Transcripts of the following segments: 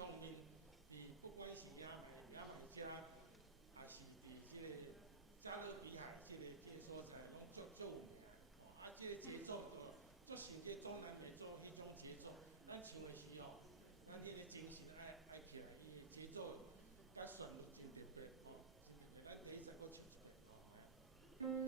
方面，不管是亚马加，还是即个加勒比海即个所在，拢足有名。啊，即个节奏足像个中南美洲迄种节奏，咱唱的时候，咱迄个精神爱起来，伊的节奏甲旋律真特别吼，真特别，咱可以再搁唱一个。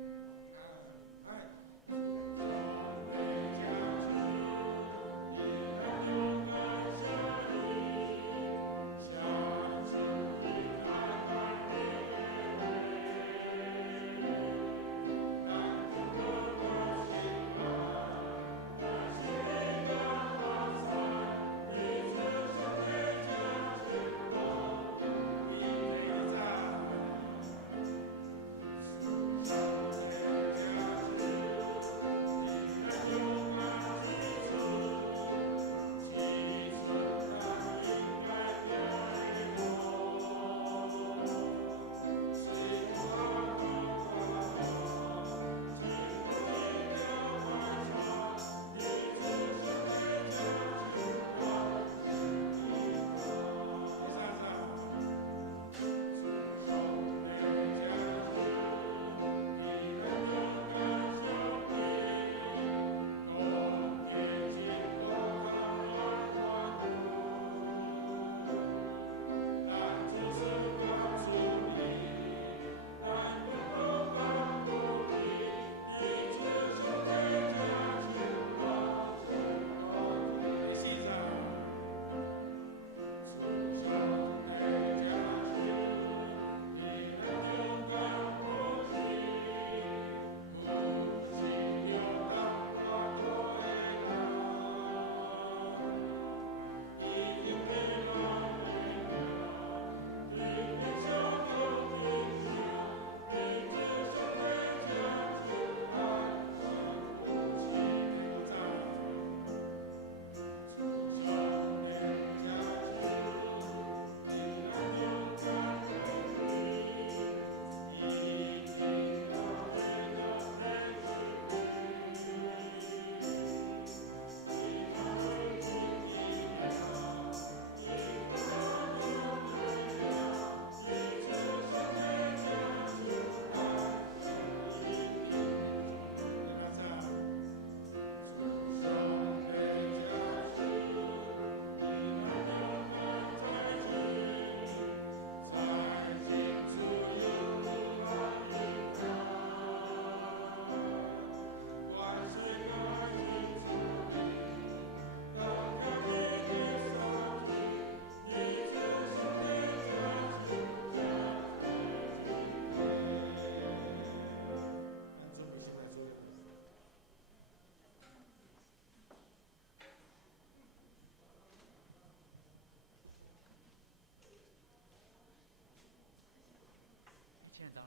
见到。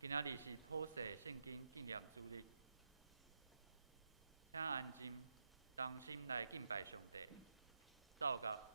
今仔日是普世圣经纪念主日，请安静，同心来敬拜上帝，奏乐。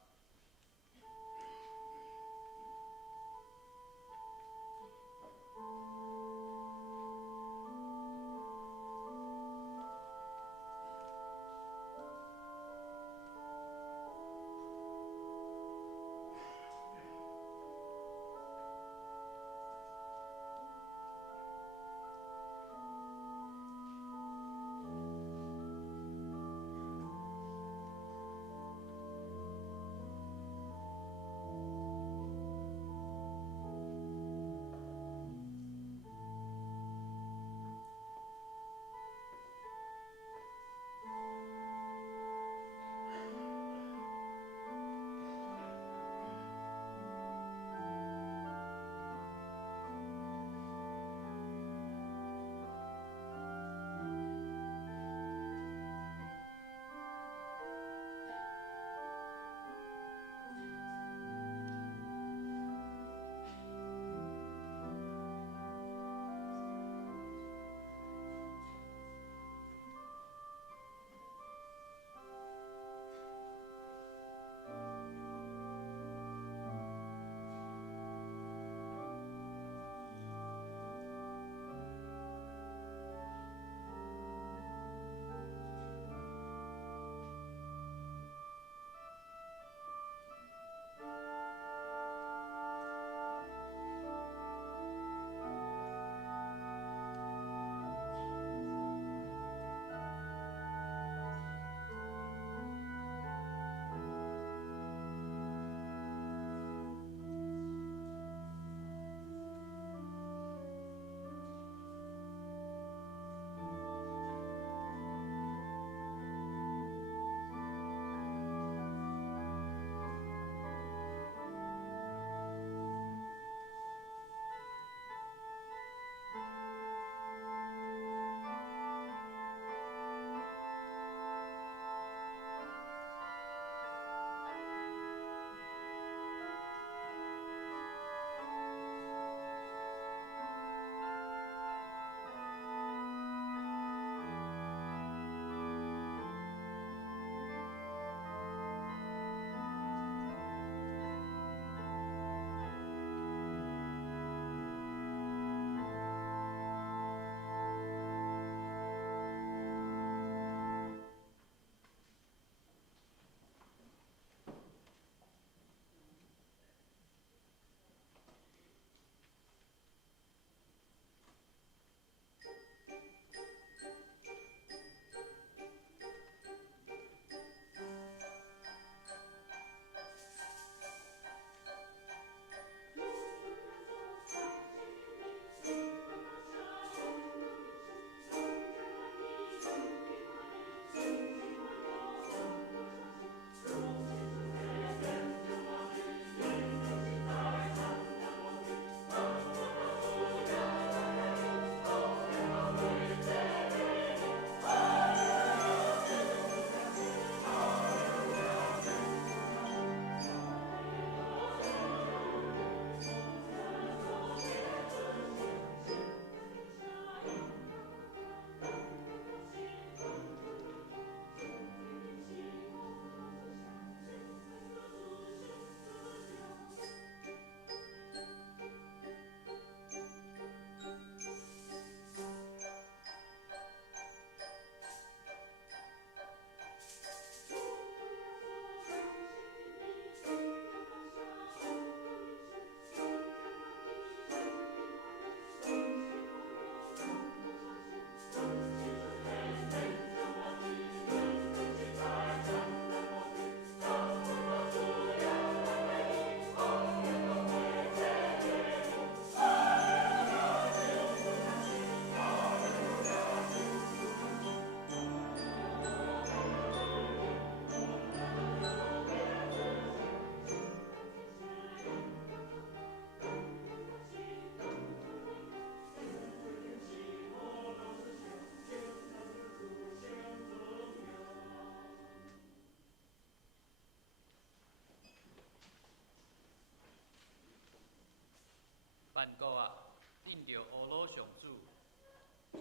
万国啊，恁着阿罗上主；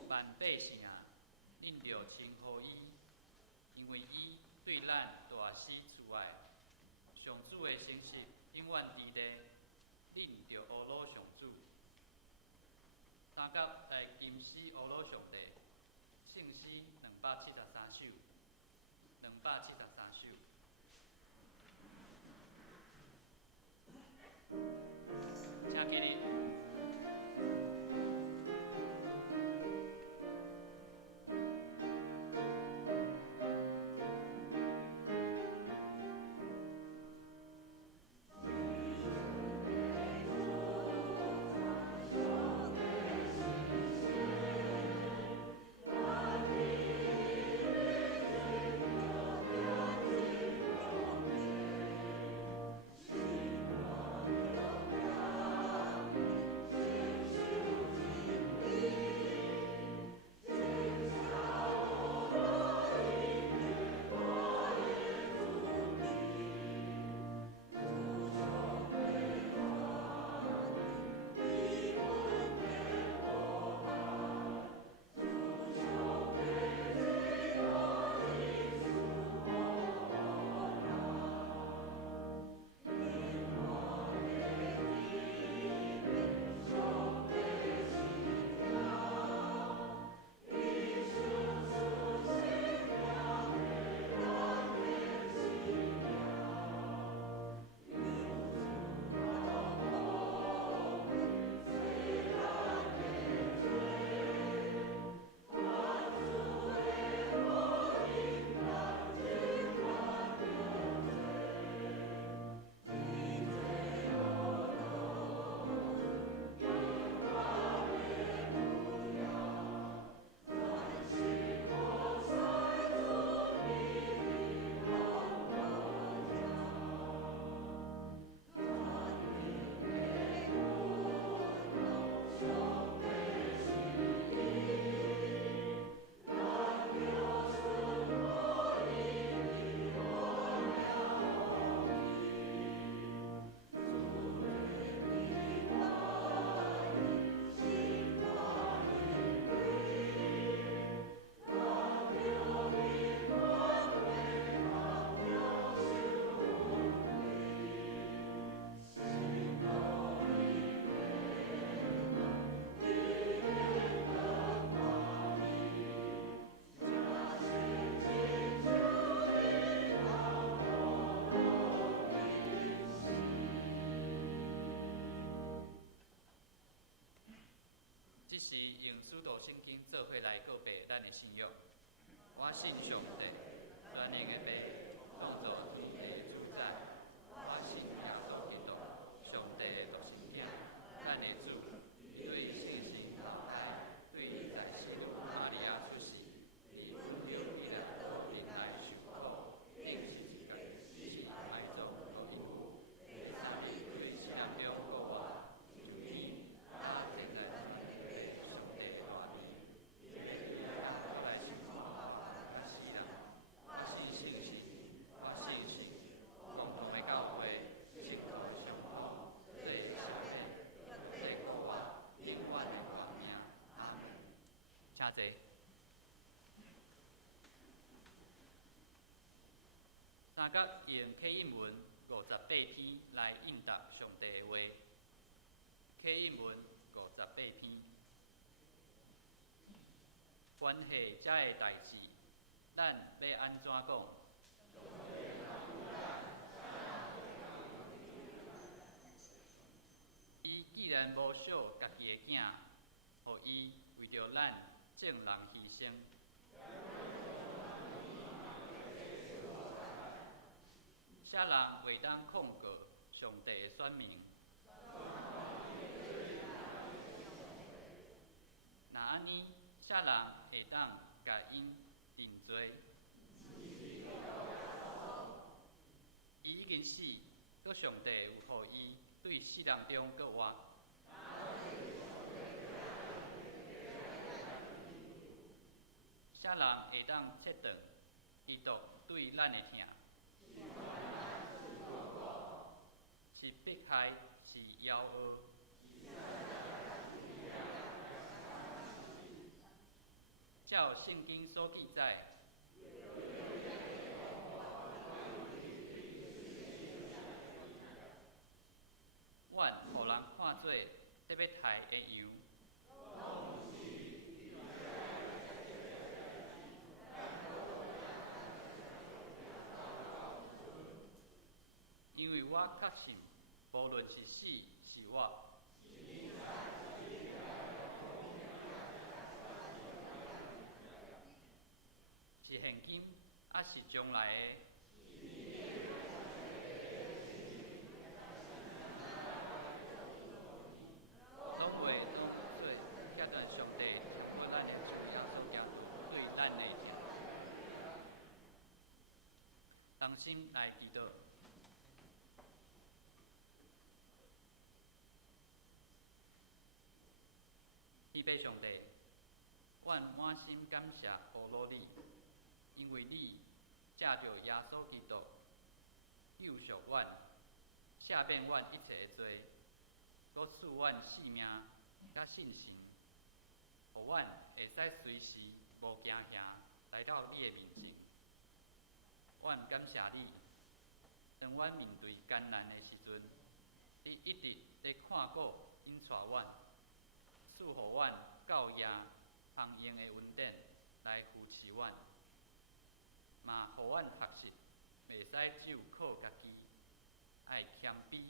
万百姓啊，恁着称呼伊，因为伊对咱大施慈爱。上主的信息永远伫咧，恁着阿罗上主。三角来吟诗阿罗上帝，圣诗273首，273首。请起立。这是用使徒圣经做伙来告白咱的信仰。我信上帝，全能的爸，创造天地主宰。我信耶稣基督，上帝的独生子，咱的主，伊对圣神同在，对伊在圣母玛利亚出世，伊本着伊来到人来受苦，并是一个死埋葬和因父，第三日对死人中复活，就因他现在上帝大名，伊要对咱来受苦，甲死人。我信圣神，我信神，共同的教会，信徒相通，做小妹，做国外，永远的光明。阿门。请坐。三角用启应文58篇来应答上帝的话。启应文58篇，关系这个代志，咱要安怎讲？伊既然无惜家己的囝，互伊为着咱众人牺牲。啥人会当控告上帝的选民？那安尼，啥人会当甲因定罪？伊已经死，搁上帝有互伊对死人中搁活。啥人会当测断基督对咱的疼？是迫害，是妖恶。照圣经所记载。阮互人看做得要杀的油。因为我确信，无论是死是活，是现今，还是将来的，拢袂当做隔断上帝对咱的主要所行对咱的疼。同心来祈祷。天父上帝，阮满心感谢保罗你，因为你借着耶稣基督救赎阮，赦免阮一切的罪，搁赐阮性命甲信心，互阮会使随时无惊吓来到你的面前。阮感谢你，当阮面对艰难的时阵，你一直在看顾引带阮，赐予阮教业通用的稳定来扶持阮，嘛互阮学习袂使只有靠家己，爱谦卑、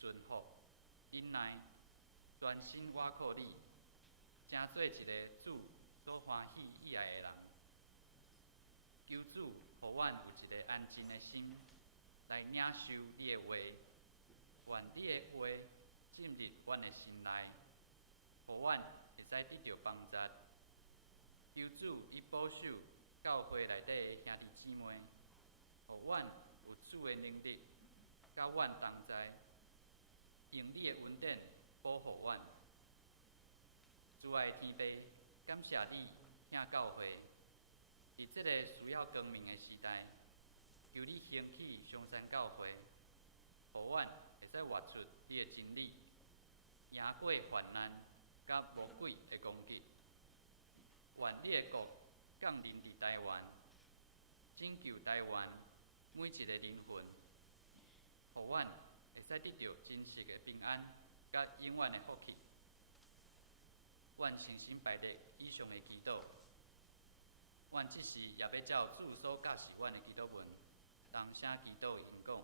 顺服、忍耐，专心倚靠你，成做一个主所欢喜喜爱的人。求主互阮有一个安静的心，来领受你的话，愿你的话进入阮的心内，互阮会使得到帮助。求主以保守教会内底的兄弟姊妹，互阮有主的能力，甲阮同在，用你的恩典保护阮。主爱天父，感谢你听教会，伫这个需要光明的时代，求你兴起上山教会，互阮会使活出你的真理，赢过患难甲魔鬼的攻击。愿你的国降临伫台湾，拯救台湾每一个灵魂，互阮会使得到真实的平安甲永远的福气。阮诚心拜列以上的祈祷，阮即时也要照主所教示阮的祈祷文，同声祈祷应讲。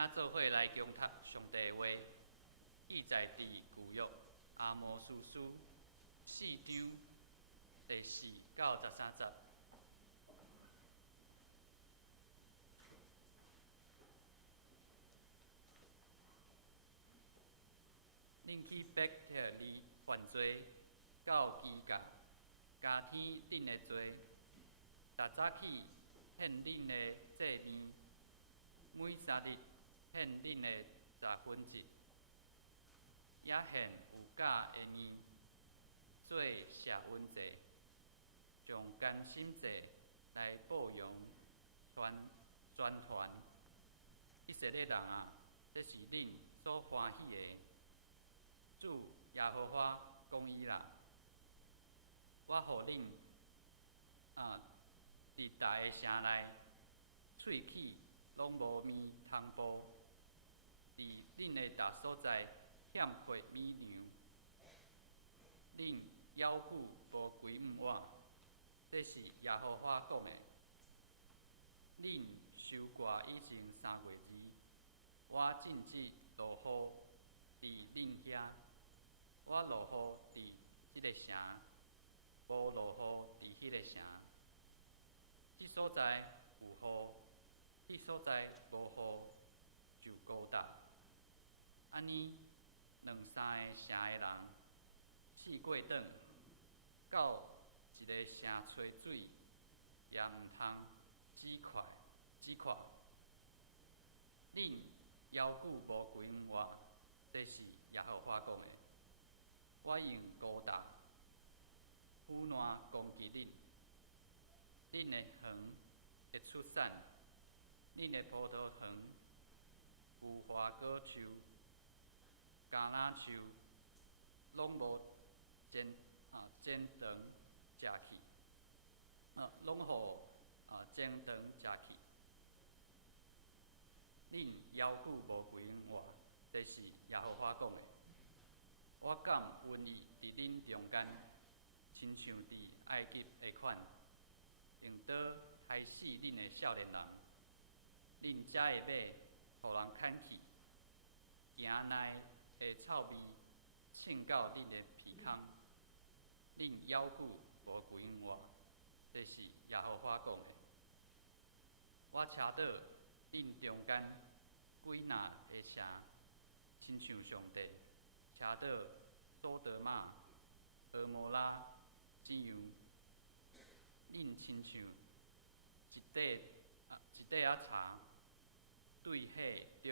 请做伙来恭读上帝的话，记载伫旧约阿摩司书4章第4到13节。恁去逼遐你犯罪，到伊甲加添恁的罪。逐早起献恁的祭面，每3日献恁的10分之，也献有价的面，做谢恩祭，从甘心祭来报扬全团以色列人啊，这是恁所欢喜的。主耶和华讲伊啦，我予恁伫大个城内，喙齿拢无面通报，伫恁的逐所在欠缺米粮，恁腰骨无规5碗，这是耶和华讲的。恁收割已成3月节，我禁止落雨伫恁遐，我落雨伫即个城，无落雨伫迄个城。即所在有雨，迄所在无雨，就孤单。安尼2、3个城的人，试过转，到一个城找水，也毋通止渴。恁腰骨无规5碗，这是耶和华讲的。我用高大苦难攻击恁，恁的园会出产，恁的葡萄园、无花果树、橄榄树，拢无剪长食去，拢互剪长食去。恁腰骨无规5碗，这是耶和华讲的。我敢瘟疫伫恁中间，亲像伫埃及的款，用刀害死恁的少年人。恁遮的马，互人砍去，行内的臭味浸到恁的鼻孔。恁腰骨无规5碗，这是耶和华讲的。我车倒恁中间几若个城，亲像上帝车倒所多玛、蛾摩拉这样，恁亲像一块茶对火中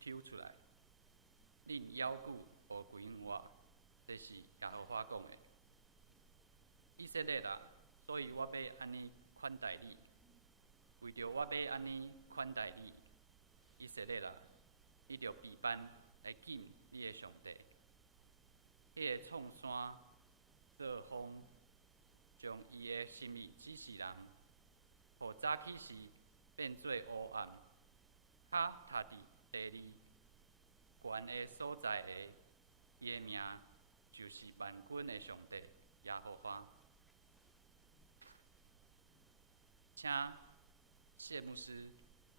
抽出来。恁腰骨无规5碗，这是耶和华讲的。以色列啊，所以我要安尼款待你，为着我要安尼款待你，以色列啊，你着备班来敬你的上帝。迄个创山做风，将伊的心意指示人，互早起时变做黑暗。他踏伫第2悬的所在的，伊的名就是万军的上帝耶和华。请谢牧师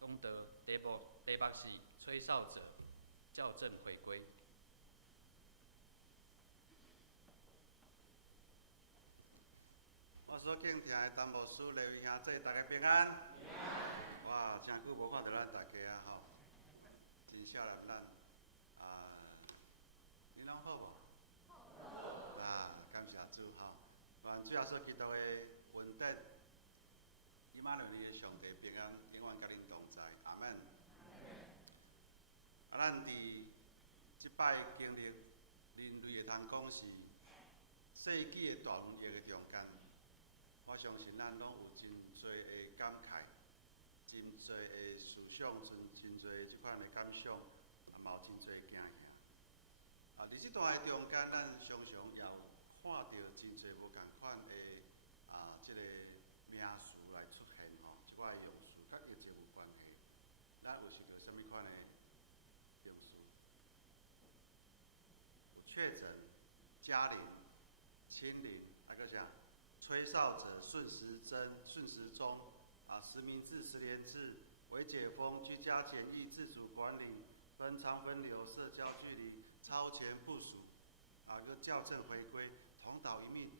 讲道题目是吹哨者校正回归。我所敬听的陈牧师、列位兄弟，大家平安。平安。哇，真久无看到咱大家啊吼，真少年咱你拢好无？好。感谢主吼，愿主耶稣基督的恩典，以马内利的上帝平安，永远甲恁同在。阿门。咱伫即摆经历人类的通讲是世纪的大瘟疫的中间。我相信咱拢有真多的感慨，真多的思想，真多即款的感想，嘛有真多的惊吓。伫即段的中间，咱常常也有看到真多无共款的即个名词来出现吼，即款的用词甲疫情有关系。咱有想到什么款的用词？有确诊、加零、清零，个啥？吹哨者、顺时钟、实名制、实联制、微解封、居家检疫、自主管理、分仓分流、社交距离、超前部署，个校正回归，同岛一命，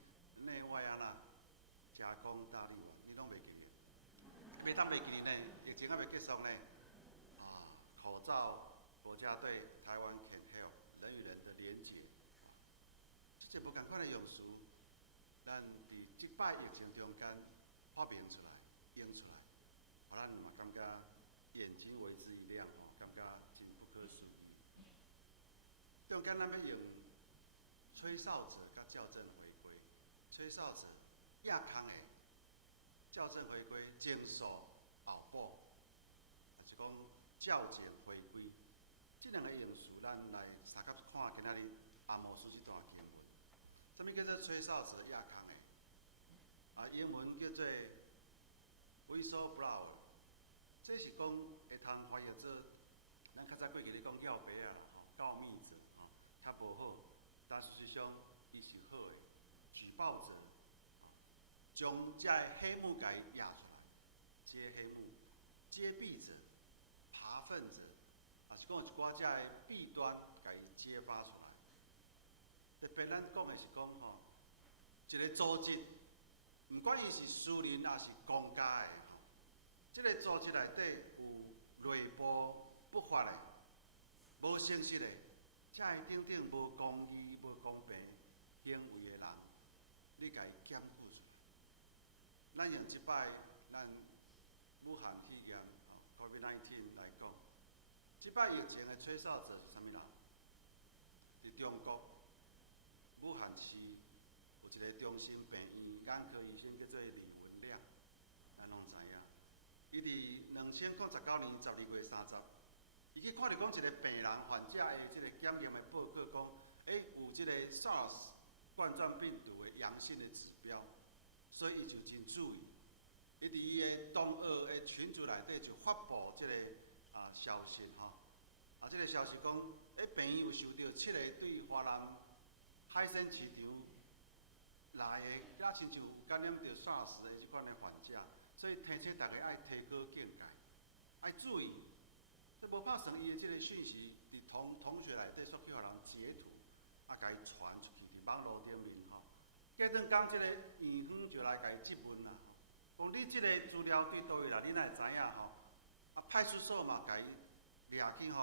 内外加工大力王，你拢袂记得？袂当袂记呢？疫情还袂结束呢？口罩、国家队、台湾 can help， 人与人的连结，这无共款的用词，咱伫即摆疫情中间发明出来、用出来，互咱嘛感觉眼睛为之一亮，感觉真不可思议。中间咱要用吹哨者甲校正回归，吹哨者亚康的校正回归，前述后补，也是讲校正回归，这两个用词咱来三甲看今仔日阿摩斯这段经文。什么叫做吹哨者亚康的？英文叫做 whistleblower， 这是讲会通翻译做咱较早过去咧讲叫白告密者，较无好，但事实上伊是好的。举报者，将这黑幕给压出来，揭黑幕；揭弊者、扒粪者，也是讲有一寡这弊端给揭发出来。特别咱讲的是讲一个组织，不管伊是私人还是公家的，这个组织内底有内部不法的、无诚实的，这顶顶无公义、无公平行为的人，你甲伊检举出来。咱用即摆咱武汉肺炎 COVID-19 来讲，即摆疫情的吹哨者是啥物人？伫中国武汉市有一个中心病院眼科医生叫做李文亮，咱拢知影。伊伫2019年12月30，伊去看到讲一个病人患者的这个检验的报告讲，有这个 SARS 冠状病毒的阳性的指标，所以伊就真注意。伊伫伊的同学的群组内底就发布这个消息这个消息讲，病院有收到7个对华南海鲜市场来的，也亲像感染到 SARS 的这款的患者，所以提醒大家爱提高警戒，爱注意。这无拍算伊的这个讯息，伫同学内底所去互人截图，甲伊传出去伫网络顶面隔顿讲，这个院方就来甲伊质问啦，讲你这个资料对倒位啦？你哪会知影派出所嘛甲伊抓去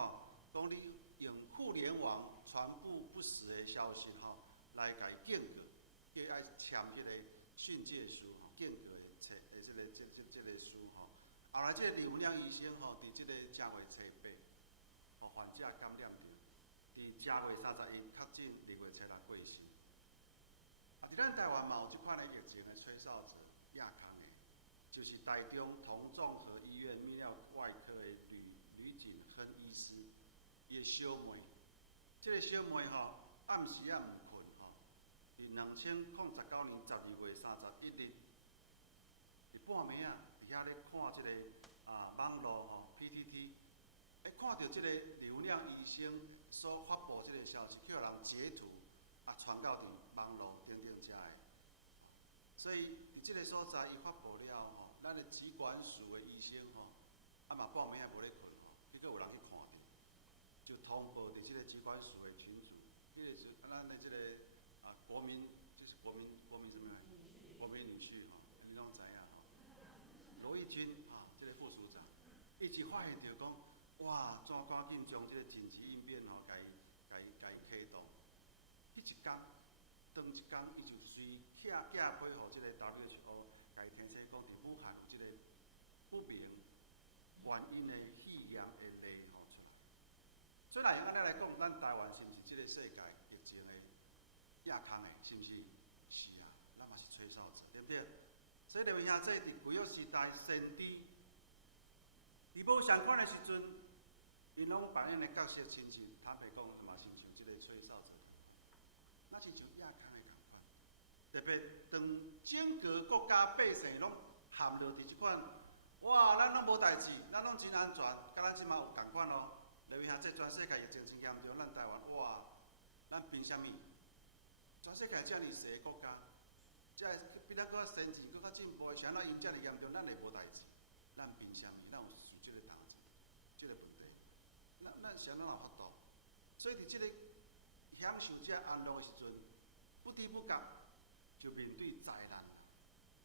讲你用互联网传播不实的消息来甲伊警告，叫伊爱签迄个训诫书警告的这个书后来这个李文亮医生伫这个正月初8，患者感染着，伫正月31确诊2月初6过世。伫咱台湾嘛有这款的疫情的吹哨者亚康的，就是台中同综合医院泌尿外科的吕景亨医师，伊的小妹，这个小妹暗时毋困伫2019年12月30一日，伫半暝伫遐咧看这个网络PTT， 看到这个李文亮医生所发布这个消息，叫人截图传到伫网络顶遮的。所以伫这个所在，伊发布了咱的疾管署的医生嘛半暝无咧困结果有人去看到，就通报伫这个疾管署的群组，迄个是咱的这个国民，就是国民什么？国民女婿你拢知影罗义军这个副署长，伊就发现着讲，哇，怎赶紧将这个紧急应变甲伊启动。迄一天，当一天，伊就随寄配互这个 WHO， 甲伊提醒讲，伫武汉有这个不明原因的肺炎的例出来。所以，按咱来讲，咱台湾是毋是这个世界疫情的亚康的？是毋是？是啊，咱嘛是吹哨者，对不对？所以，刘兄这伫规约时代先知，伫无相关的时阵，因拢扮演的角色，亲像坦白讲，嘛亲像这个吹哨者，那亲像亚康的共款。特别当整个国家百姓拢陷落伫即款，哇，咱拢无代志，咱拢真安全，甲咱即马有共款咯。刘兄，这全世界疫情真严重，咱台湾哇，咱凭啥物？全世界遮尔细的国家，这比咱搁较先进、搁较进步的，谁人因遮尔严重，咱会无代志？咱凭啥物？咱有受这个代咱相当有法度。所以伫即个享受这安乐的时阵，不知不觉就面对灾难。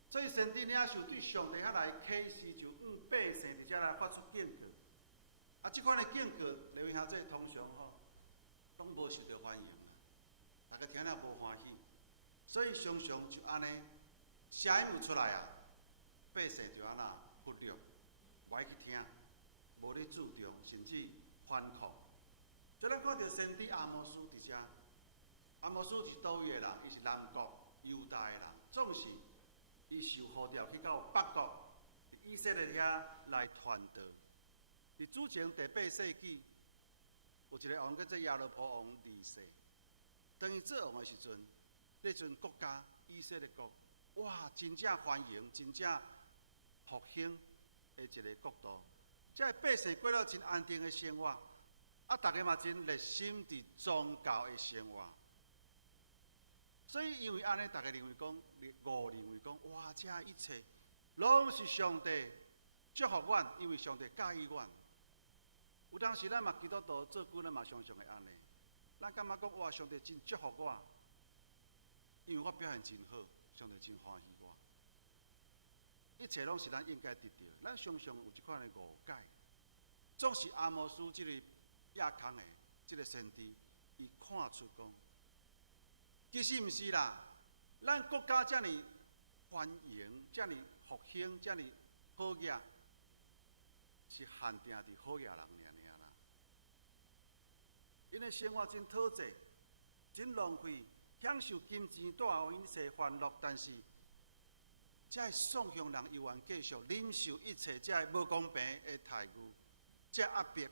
所以先知领袖对上帝遐来启示，就百姓伫遮来发出警告。啊，即款的警告，你位兄弟通常拢无受到欢迎，大家听了无欢喜，所以常常就安尼，声音有出来啊，百姓就安那忽略，无爱去听，无咧注重，甚至反抗。所以咱看到先知阿摩斯伫遮，阿摩斯是倒位的人？伊是南国犹大的人，总是伊受呼召去到北国，以色列遐来传道。伫主前第8世纪，有一个王叫做亚罗波王2世。当伊做王的时阵，那阵国家以色列国，哇，真正繁荣，真正复兴的一个国度。这百姓过了真安定的生活，啊，大家嘛真热心伫宗教的生活。所以因为安尼，大家认为讲，误认为讲，哇，这一切拢是上帝祝福阮，因为上帝介意阮。有当时咱嘛基督徒做久，咱嘛常常会安尼。咱感觉讲哇，上帝真祝福我，因为我表现真好，上帝真欢喜我。一切拢是咱应该得到。咱常常有这款的误解。总是阿摩斯这个亚康的这个先知，伊看出讲，其实毋是啦。咱国家这么繁荣，这么复兴，这么好业，是限定伫好业人尔。因的生活真讨债，真浪费，享受金钱带予因一切欢乐，但是，这丧向人犹原继续忍受一切这无公平的待遇，这压迫。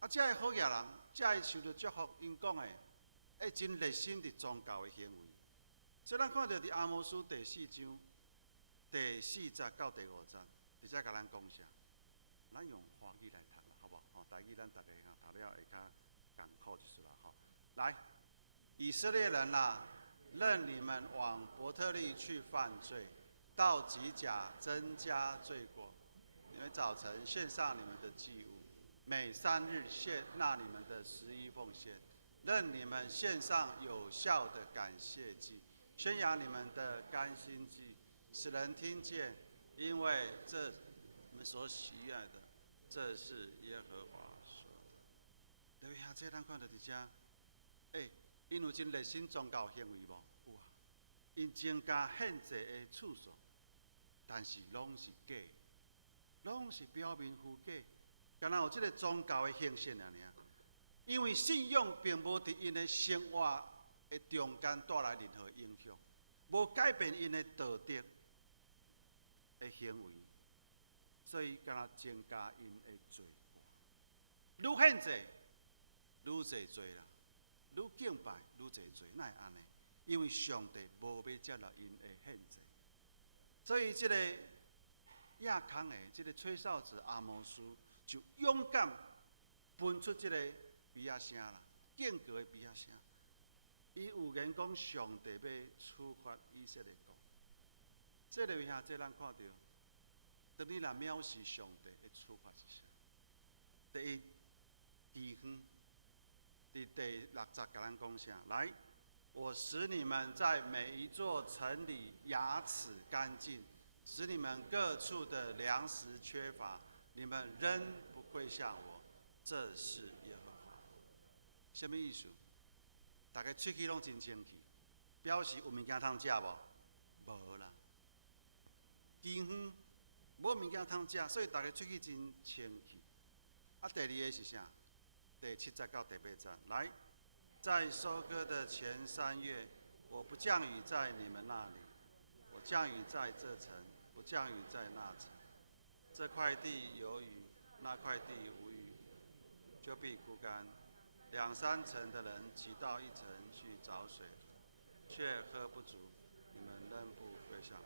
啊，这好业人，这受到祝福，因讲的，真热心伫宗教的行为。所以咱看到伫阿摩斯第4章第4节到第5节，伫遮甲咱讲啥？咱用华语来读，好不好？台语咱大家读了会较艰苦就是了。好，来，以色列人啊，任你们往伯特利去犯罪，到吉甲增加罪过。你们早晨献上你们的祭物，每3日献纳你们的11奉献，任你们献上有效的感谢祭，宣扬你们的甘心祭，使人听见，因为这你们所喜悦的，这是耶和华说的。各位兄弟，咱看到伫遮，因有真热心宗教行为无？有啊。因增加献祭的次数，但是拢是假，拢是表面虚假，敢若有这个宗教的形式尔。因为信仰并无伫因的生活的中间带来任何影响，无改变因的道德的行为，所以敢若增加因的罪。愈献祭，愈侪罪啦；愈敬拜，愈侪罪。哪会安尼？因为上帝无要接纳因的献祭，所以这个亚康的这个吹哨子阿摩斯就勇敢分出这个比亚声啦，警告的比亚声。伊有言讲上帝要处罚以色列国。这个兄弟，咱看到，当你若藐视上帝的处罚是啥？第一，饥荒。伫第6节甲咱讲啥？来，我使你们在每一座城里牙齿干净，使你们各处的粮食缺乏，你们仍不归向我，这是耶和华。什么意思？大家喙齿拢真清气，表示有物件通食无？无啦。饥荒，无物件通食，所以大家喙齿真清气。啊，第二个是啥？第7节到第8节，来，在收割的前3月，我不降雨在你们那里，我降雨在这城，不降雨在那城。这块地有雨，那块地无雨，就必枯干。2、3城的人齐到一城去找水，却喝不足，你们仍不归向我。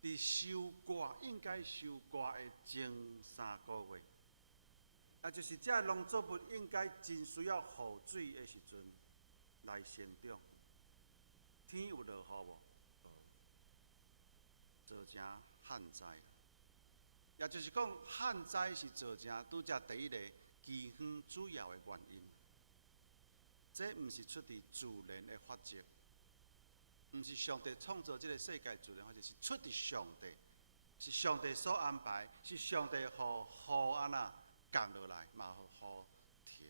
伫收割应该收割的前3个月，也就是这农作物应该真需要雨水的时阵来生长。天有落雨无？做成旱灾。也就是讲，旱灾是造成拄则第一个饥荒主要的原因。这毋是出自自然的法则，毋是上帝创造这个世界自然法则，是出自上帝，是上帝所安排，是上帝互雨安那降落来，嘛互雨停。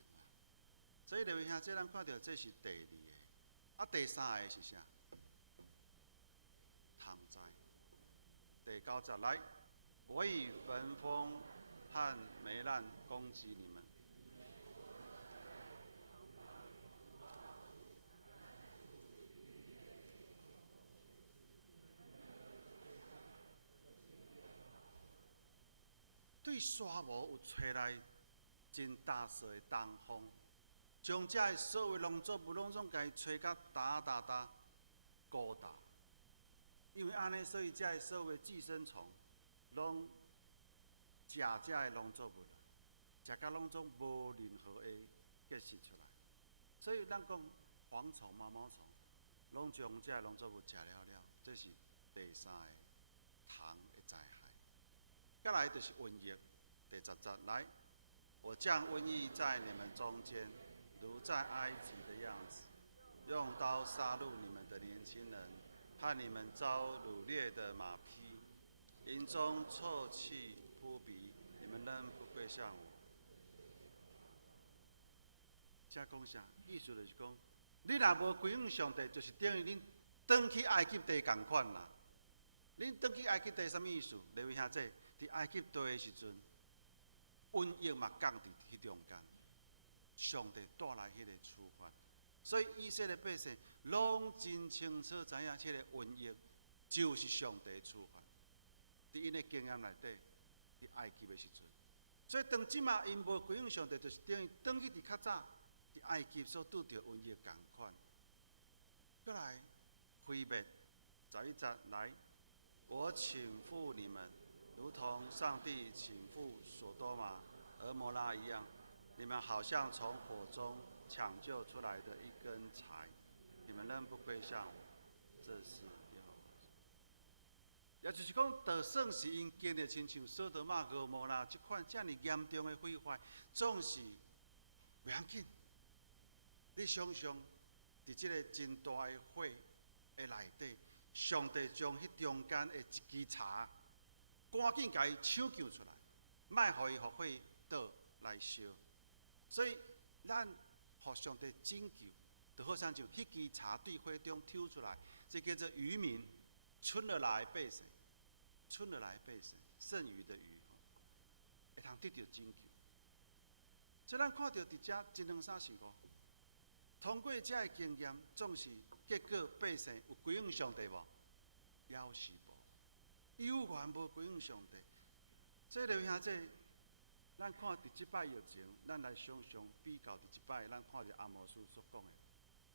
所以各位兄，这咱看到这是第二个，第三个是啥？旱灾。第九节来，我以焚风和霉烂攻击你们。对沙漠有吹来真大势的东风，将这的所有农作物拢总甲伊吹甲打孤倒。因为安尼，所以这的所有的寄生虫拢食这的农作物，食甲拢总无任何的结实出来。所以咱讲蝗虫、毛毛虫，拢将这的农作物食了，这是第三个虫的灾害。再来就是瘟疫，第10节来，我将瘟疫在你们中间，如在埃及的样子，用刀杀戮你们的年轻人，和你们遭掳掠的马匹，营中臭气扑鼻，你们仍不归向我。这讲啥？意思就是讲，你若无归向上帝，就是等于恁转去埃及地共款啦。恁转去埃及地什么意思？各位兄弟，伫埃及地的时阵，瘟疫嘛降伫迄中间，上帝带来迄个处罚，所以以色列百姓拢真清楚知影，迄个瘟疫就是上帝的处罚。伫因的经验内底，伫埃及的时阵，所以当即马因无归向上帝，就是等于转去伫较早伫埃及所拄着瘟疫共款。再来，毁灭11节来，我倾覆你们，如同上帝倾覆所多玛、俄摩拉一样。你们好像从火中抢救出来的一根柴，你们仍不归向我。这是耶和华。也就是讲，就算是因经历亲像所多玛、俄摩拉这款这么严重的毁坏，总是不要紧。你想想，在这个真大的火的内底，上帝将迄中间的一支柴，赶紧甲伊抢救出来，莫互伊互火倒来烧。所以，咱互上帝拯救，就好像迄支柴对火中抽出来，这叫做渔民存落来的百姓，剩余的鱼，会通得到拯救。所以咱看到伫遮一两三四五，通过这的经验，总是结果百姓有归向上帝无？也是无，有缘无归向上帝。所以，各位兄弟，咱看伫即摆疫情，咱来想想比较伫即摆，咱看着阿摩斯所讲的，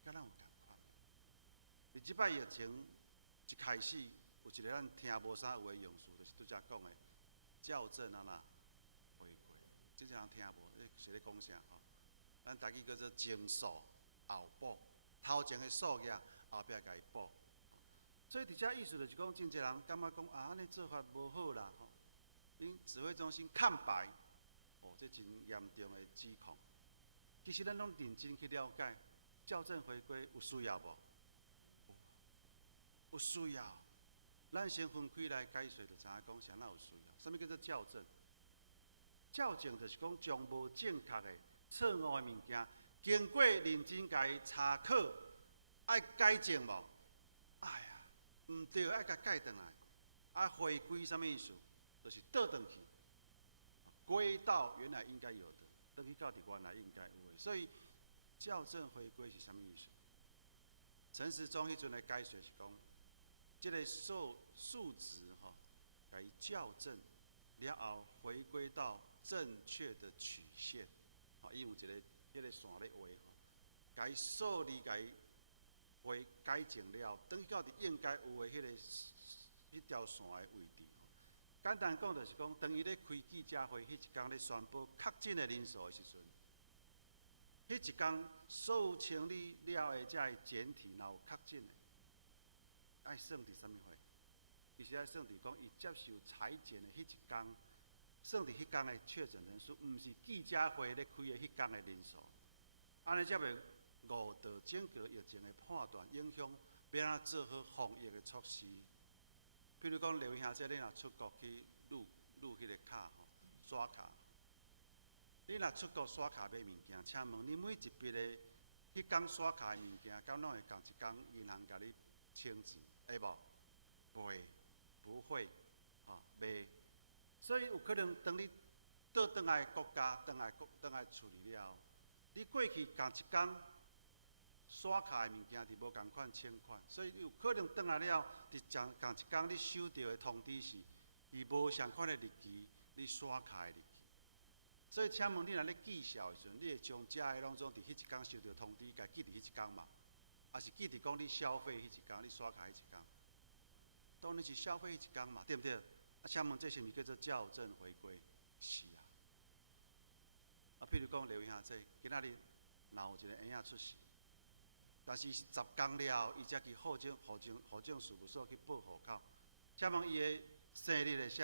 甲咱有共款。伫即摆疫情一开始，有一个咱听无啥有的用词，就是拄则讲的校正啊啦，回归，真正人听无，你是咧讲啥吼？咱台语叫做前数后补，头前的数额后壁甲伊补。所以伫遮意思就是讲，真侪人感觉讲啊，安尼做法无好啦吼。恁指挥中心看白，哦，这真严重的指控。其实咱拢认真去了解，校正回归有需要无？有需要。咱先分开来解说，就知影讲啥哪有需要。什么叫做校正？校正就是讲将无正确的、错误的物件，经过认真甲伊查考，爱改正无？哎呀，唔对，爱甲改转来。啊，回归什么意思？就是倒转去，归到原来应该有的，倒去到原来应该有的。所以校正回归是什么意思？陈时中迄阵的解说是讲，这个数值吼，甲伊校正了后，回归到正确的曲线。伊有一个迄个线咧画，甲伊数字甲伊改正了，等于到伫应该有的迄条线的位置。简单讲就是讲，当伊咧开记者会，迄一天咧宣布确诊的人数的时阵，迄一天所有清理了的这简体，若有确诊的，爱算伫什么会？其实爱算伫讲伊接受裁剪的迄一天，算伫迄天的确诊人数，毋是记者会咧开的迄天的人数。安尼才袂误导整个疫情的判断，影响要安怎做好防疫的措施。比如讲，刘兄姐，你若出国去录迄个卡吼，刷卡，你若出国刷卡买物件，请问你每一笔的迄天刷卡的物件，敢拢会共一天银行甲你清字，会无？袂，不会，袂。所以有可能当你倒转来国家，倒来处理了后，你过去共一天刷卡的物件是无共款清款，所以有可能倒来了，伫共一天你收到的通知是，伊无相款的日期，你刷卡的日期。所以请问你若咧记账的时阵，你会将遮个拢总伫迄一天收到通知，家记伫迄一天嘛？还是记伫讲你消费迄一天，你刷卡迄一天？当然是消费迄一天嘛，对不对？请问这是毋是叫做校正回归？是啊。譬如讲刘兄姐，今仔日若有一个婴仔出事，但是10天了后，伊才去户政事务所去报户口。请问伊的生日会写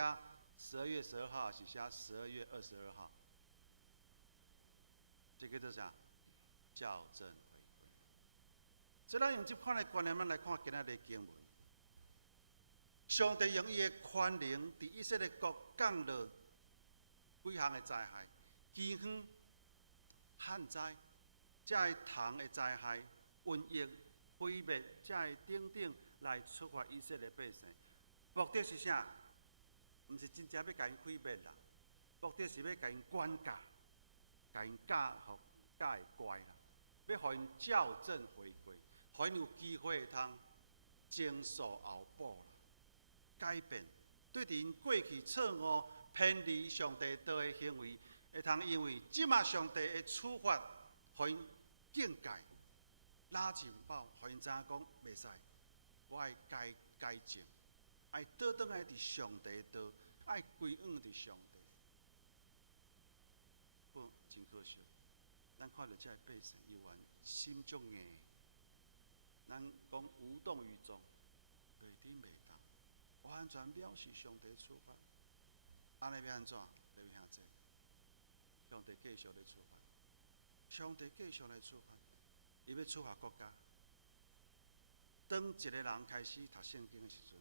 12月12号，还是写12月22号？这叫做啥？校正回归。所以咱用这款的观念，咱来看今仔日经文。上帝用伊的宽容，伫以色列国降落几项的灾害，饥荒、旱灾，才会虫的灾害、瘟疫、毁灭，才会等等来处罚以色列百姓。目的是啥？毋是真正要甲因毁灭啦，目的是要甲因管教，甲因教会乖啦，要互因校正回归，互因有机会会通经受后补，改变对伫因过去错误偏离上帝道的行为，会通因为即马上帝的处罚，互因警戒、拉警报，互因知影讲袂使，我爱改正。爱倒转来伫上帝道，爱归往伫上帝。不，真可惜，咱看到这百姓，伊原心足硬，咱讲无动于衷，袂顶袂当，完全藐视上帝处罚。安尼要安怎？刘兄姐，上帝继续来处罚，上帝继续来处罚，伊要处罚国家。当一个人开始读圣经的时阵，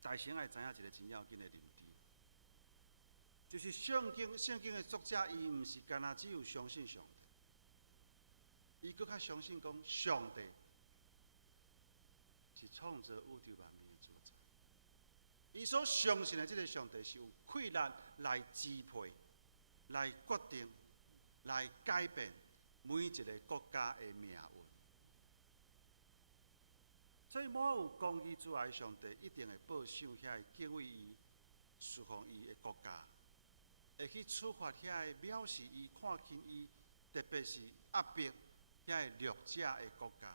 大神爱知影一个真要紧的论点，就是圣经的作者，伊毋是干那只有相信上帝，伊搁较相信讲上帝是创造宇宙万物的主宰。伊所相信的这个上帝是有权力来支配、来决定、来改变每一个国家的命运。所以，每有公义之爱的上帝，一定会保守遐敬畏伊、侍奉伊的国家，会去处罚遐藐视伊、看轻伊，特别是压迫遐弱者的国家。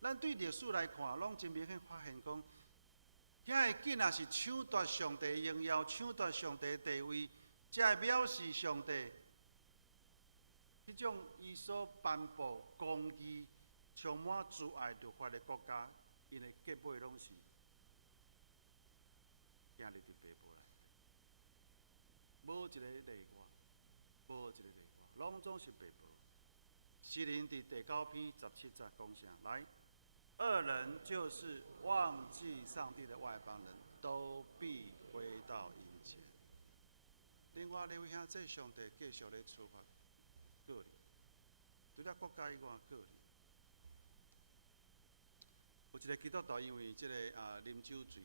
咱对历史来看，拢真明显发现讲，遐个囡仔是抢夺上帝的荣耀、抢夺上帝的地位，才会藐视上帝。迄种伊所颁布公义、充满慈爱律法的国家，因的结尾拢是今日伫北部来，无一个例外，无一个例外，拢总是北部。诗人伫第9篇17节讲啥？来，恶人就是忘记上帝的外邦人，都必归到阴间。另外，你位兄弟，上帝继续咧处罚个人，除了国家以外个人。有一个基督徒因为这个啉酒醉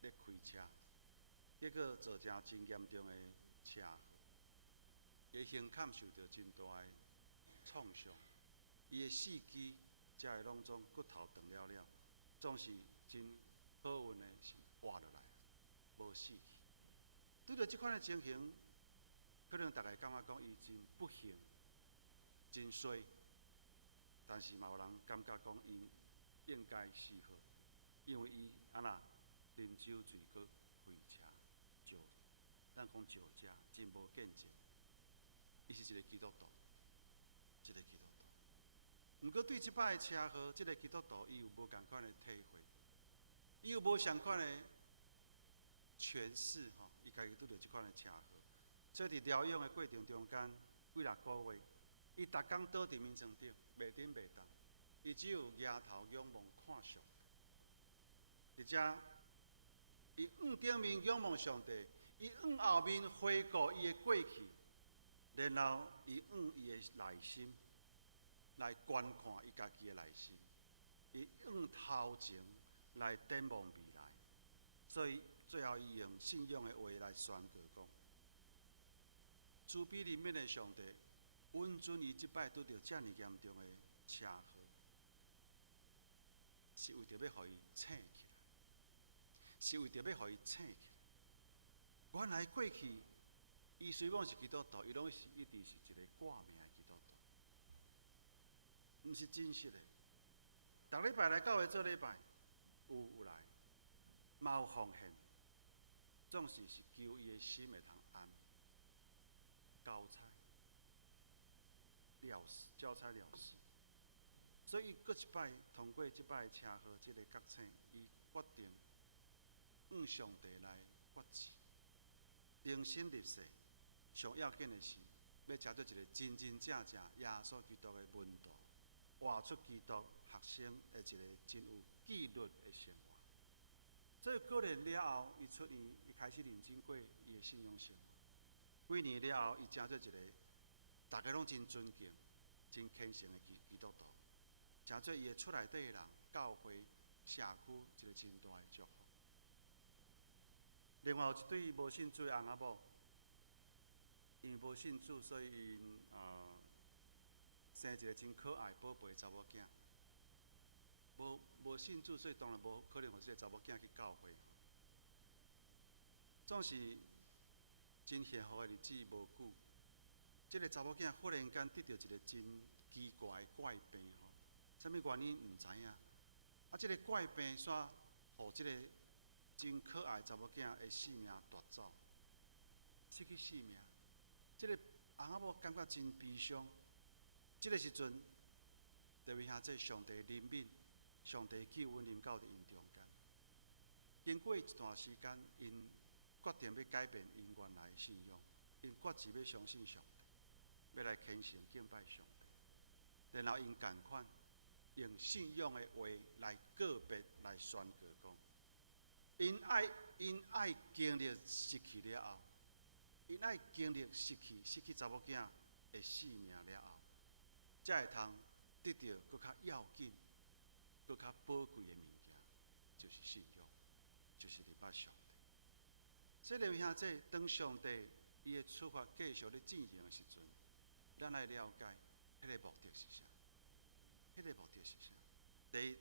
咧开车，结果造成真严重的车，伊胸坎受到真大的创伤，伊的四肢才会拢总骨头断了了，总是真好运的是活落来，无死去。对着这款的情形，可能大家感觉讲伊真不幸、真衰，但是嘛有人感觉讲伊应该死好，因为伊安那啉酒醉搁开车酒，咱讲酒驾真无见解。伊是一个基督徒，一个基督徒。毋过对即摆的车祸，即个基督徒伊有无共款的体会，伊有无相款的诠释吼？伊家己拄着即款的车祸，所以伫疗养的过程中间，几6个月，伊逐工倒伫眠床顶，袂顶袂动，伊只有仰头仰望看上帝。伫遮，伊往顶面仰望上帝，伊往后面回顾伊的过去，然后伊往伊的内心来观看伊家己的内心，伊往头前来展望未来。所以最后伊用信仰的话来宣告讲：慈悲怜悯的上帝，允准伊即摆拄着遮尔严重的车祸，是为着要互伊醒起来，是为着要互伊醒起来。原来过去，伊虽然是基督徒，伊拢是一直是一个挂名的基督徒，毋是真实的。逐礼拜来教会做礼拜，有来，嘛有奉献，总是求伊的心会通安，交差了事，交差了事。所以伊搁一摆通过即摆的车祸，即个觉醒，伊决定向上帝来决志，重新立誓。上要紧的是，要食到一个真真正正耶稣基督的门徒，活出基督学生的一个真有纪律的生活。所以过年了后，伊出院，伊开始认真过伊的信仰生活。几年了后，伊成做一个大家拢真尊敬、真虔诚的基督徒，成做伊的厝内底的人、教会、社区一个真大的祝福。另外有一对无信主的翁仔某，因为无信主，所以因生一个真可爱、宝贝的查某囝。无信主，所以当然无可能互这个查某囝去教会。总是真幸福的日子无久，这个查某囝忽然间得到一个真奇怪的怪病吼，什么原因唔知影。啊，这个怪病煞，互这个真可爱的查某囝的性命夺走，失去性命。这个翁仔某感觉真悲伤。这个时阵，这位兄弟上帝怜悯。上帝救恩临到伫因中间，经过一段时间，因决定要改变因原来的信仰，因决志要相信上帝，要来虔诚敬拜上帝。然后因同款用信仰的话来告别，来宣告讲：因爱经历失去了后，因爱经历失去查某囝的性命了后，才会通得到更较要紧。更较宝贵的物件，就是信仰，就是礼拜上帝。所以，两位兄弟，当上帝伊的出发继续咧进行的时阵，咱来了解迄个目的是啥？迄个目的是啥？第一，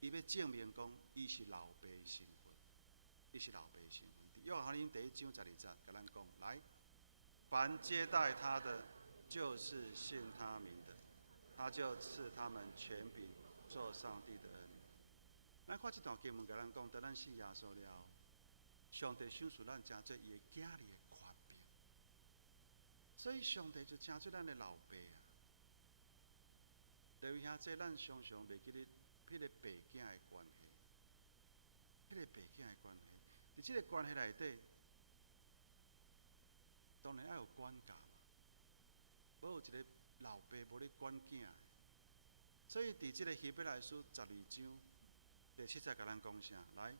伊要证明讲，伊是老爸的身份，伊是老爸的身份。约翰福音第1章12节，甲咱讲：来，凡接待他的，就是信他名的，他就赐他们权柄。做上帝的儿女，咱看这段经文，甲咱讲，当咱信耶稣了后，上帝赏赐咱真做伊的囝儿的权柄，所以上帝就真做咱的老爸啊。各位兄弟，咱常常袂记得迄个爸囝的关系，迄个爸囝的关系，伫这个关系内底，当然要有管教，无有一个老爸无咧管囝。所以，伫这个希伯来书12章第7节，甲咱讲啥？来，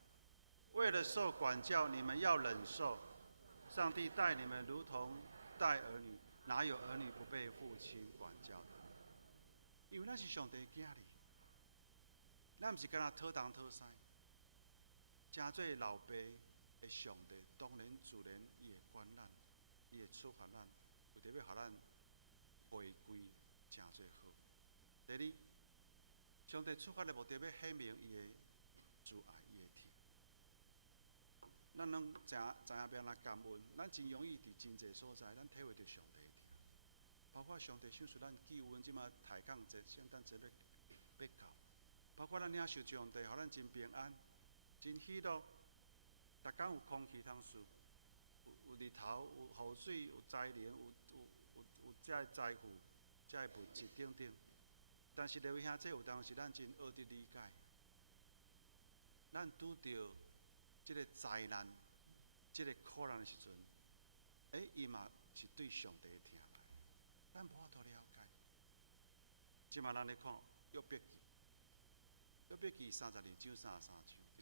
为了受管教，你们要忍受。上帝待你们如同待儿女，哪有儿女不被父亲管教的？因为咱是上帝的囝儿，咱毋是干那讨东讨西。真做老爸的上帝，当然自然伊会管咱，伊会处罚咱，为着要互咱回归真做好。第二，上帝出发的目的要显明伊的慈爱，伊的天。咱拢知影要安怎感恩，咱真容易伫真济所在，咱体会到上帝的天。包括上帝赏赐咱救恩，即马太空节、圣诞节要到，包括咱领受上帝，互咱真平安、真喜乐，逐工有空气通吸，有日头、有雨水、有灾灵、有遮的财富、遮的物质等等。但是，各位兄弟，有当时咱真学得理解，咱拄到这个灾难，这个苦难的时阵，伊嘛是对上帝的疼爱，咱无法度了解。即嘛咱咧看约伯记，约伯记32章33章，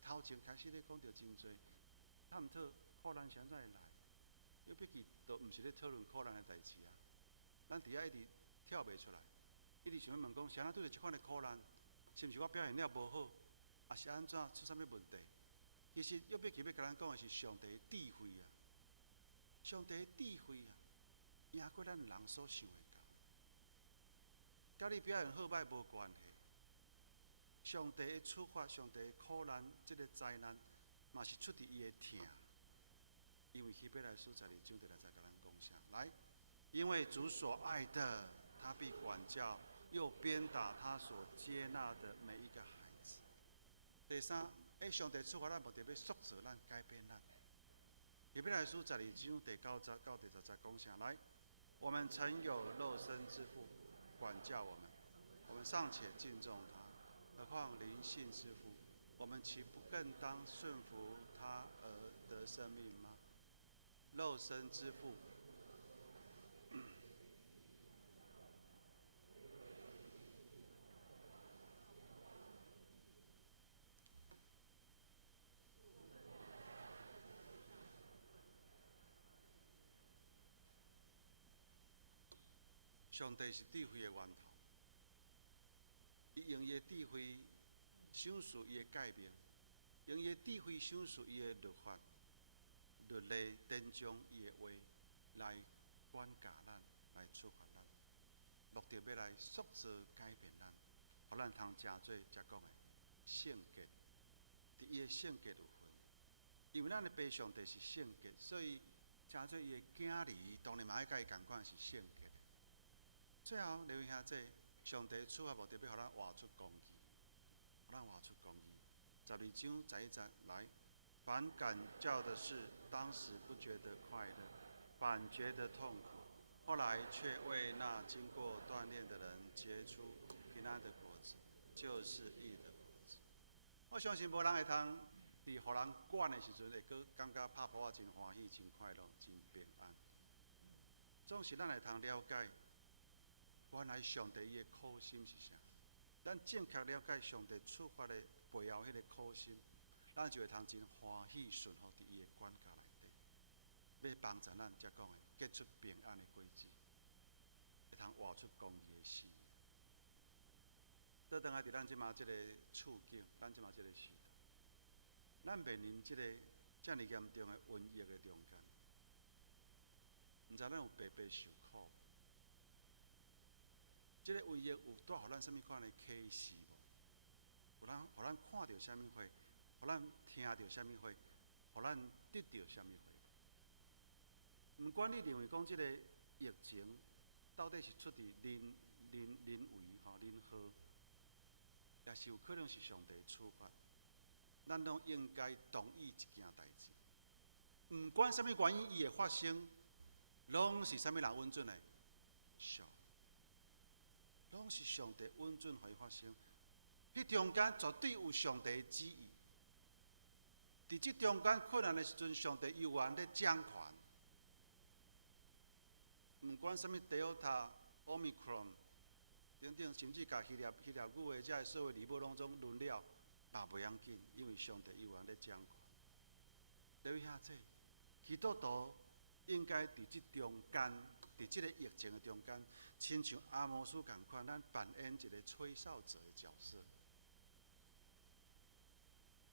头前开始咧讲到真多，咱毋讨苦难现在来，约伯记都毋是咧讨论苦难的代志啊。咱伫遐一直跳袂出来，一直想要问讲，谁人拄着即款的苦难，是毋是我表现了无好，还是安怎出啥物问题？其实约伯记要甲咱讲的是上帝的智慧啊，上帝的智慧啊，赢过咱人所想的到，甲你表现好歹无关系。上帝的处罚，上帝的苦难，这个灾难，嘛是出自伊的疼。因为希伯来书12章就来再甲咱讲下来，因为主所爱的，他必管教，又鞭打他所接纳的每一个孩子。第三，上帝处罚咱，目的要塑造咱、改变咱。希伯来书12章第9节到第10节讲下来，我们曾有肉身之父管教我们，我们尚且敬重他，何况灵性之父？我们岂不更当顺服他而得生命吗？肉身之父，上帝是智慧的源头，伊用伊的智慧想述伊的诫命，用伊的智慧想述伊的律法、律例典章伊的话来管教咱，来处罚咱，目的要来塑造改变咱，互咱通真做才讲的圣洁。伫伊的圣洁有份，因为咱的爸上帝是圣洁，所以真做伊的囝儿，当然嘛爱甲伊共款是圣洁。最后，留意下这上帝处罚目的要互咱活出公义，互咱活出公义。12章11节来，凡感教的事，当时不觉得快乐，反觉得痛苦，后来却为那经过锻炼的人结出平安的果子，就是义的果子。我相信无人会通伫互人管的时阵，会搁感觉拍破真欢喜、真快乐、真平安。总是咱会通了解。原来上帝伊的苦心是啥？咱正确了解上帝处罚的背后迄个苦心，咱就会通真欢喜顺服伫伊的管教内底，要帮助咱才讲的结出平安的果子，会通活出公义的事。倒转来伫咱即马即个处境，咱即马即个时代，咱面临即个遮尔严重的瘟疫的中间，毋知咱有白白受苦？这个瘟疫有带予咱什么款的启示无？有互咱看到什么货？互咱听到什么货？互咱得到什么货？不管你认为讲这个疫情到底是出自人为吼人祸，也是有可能是上帝处罚，咱拢应该同意一件代志。不管什么原因，伊会发生，拢是什么人允准的？上。拢是上帝允准会发生，迄中间绝对有上帝的旨意。伫即中间困难的时阵，上帝悠然咧掌权。毋管什么 Delta、Omicron 等等，甚至甲希腊语的遮所有字母拢总轮了，嘛袂要紧，因为上帝悠然咧掌权。留意下这，基督徒应该伫即中间，伫即个疫情的中间。亲像阿摩斯共款，咱扮演一个吹哨者的角色，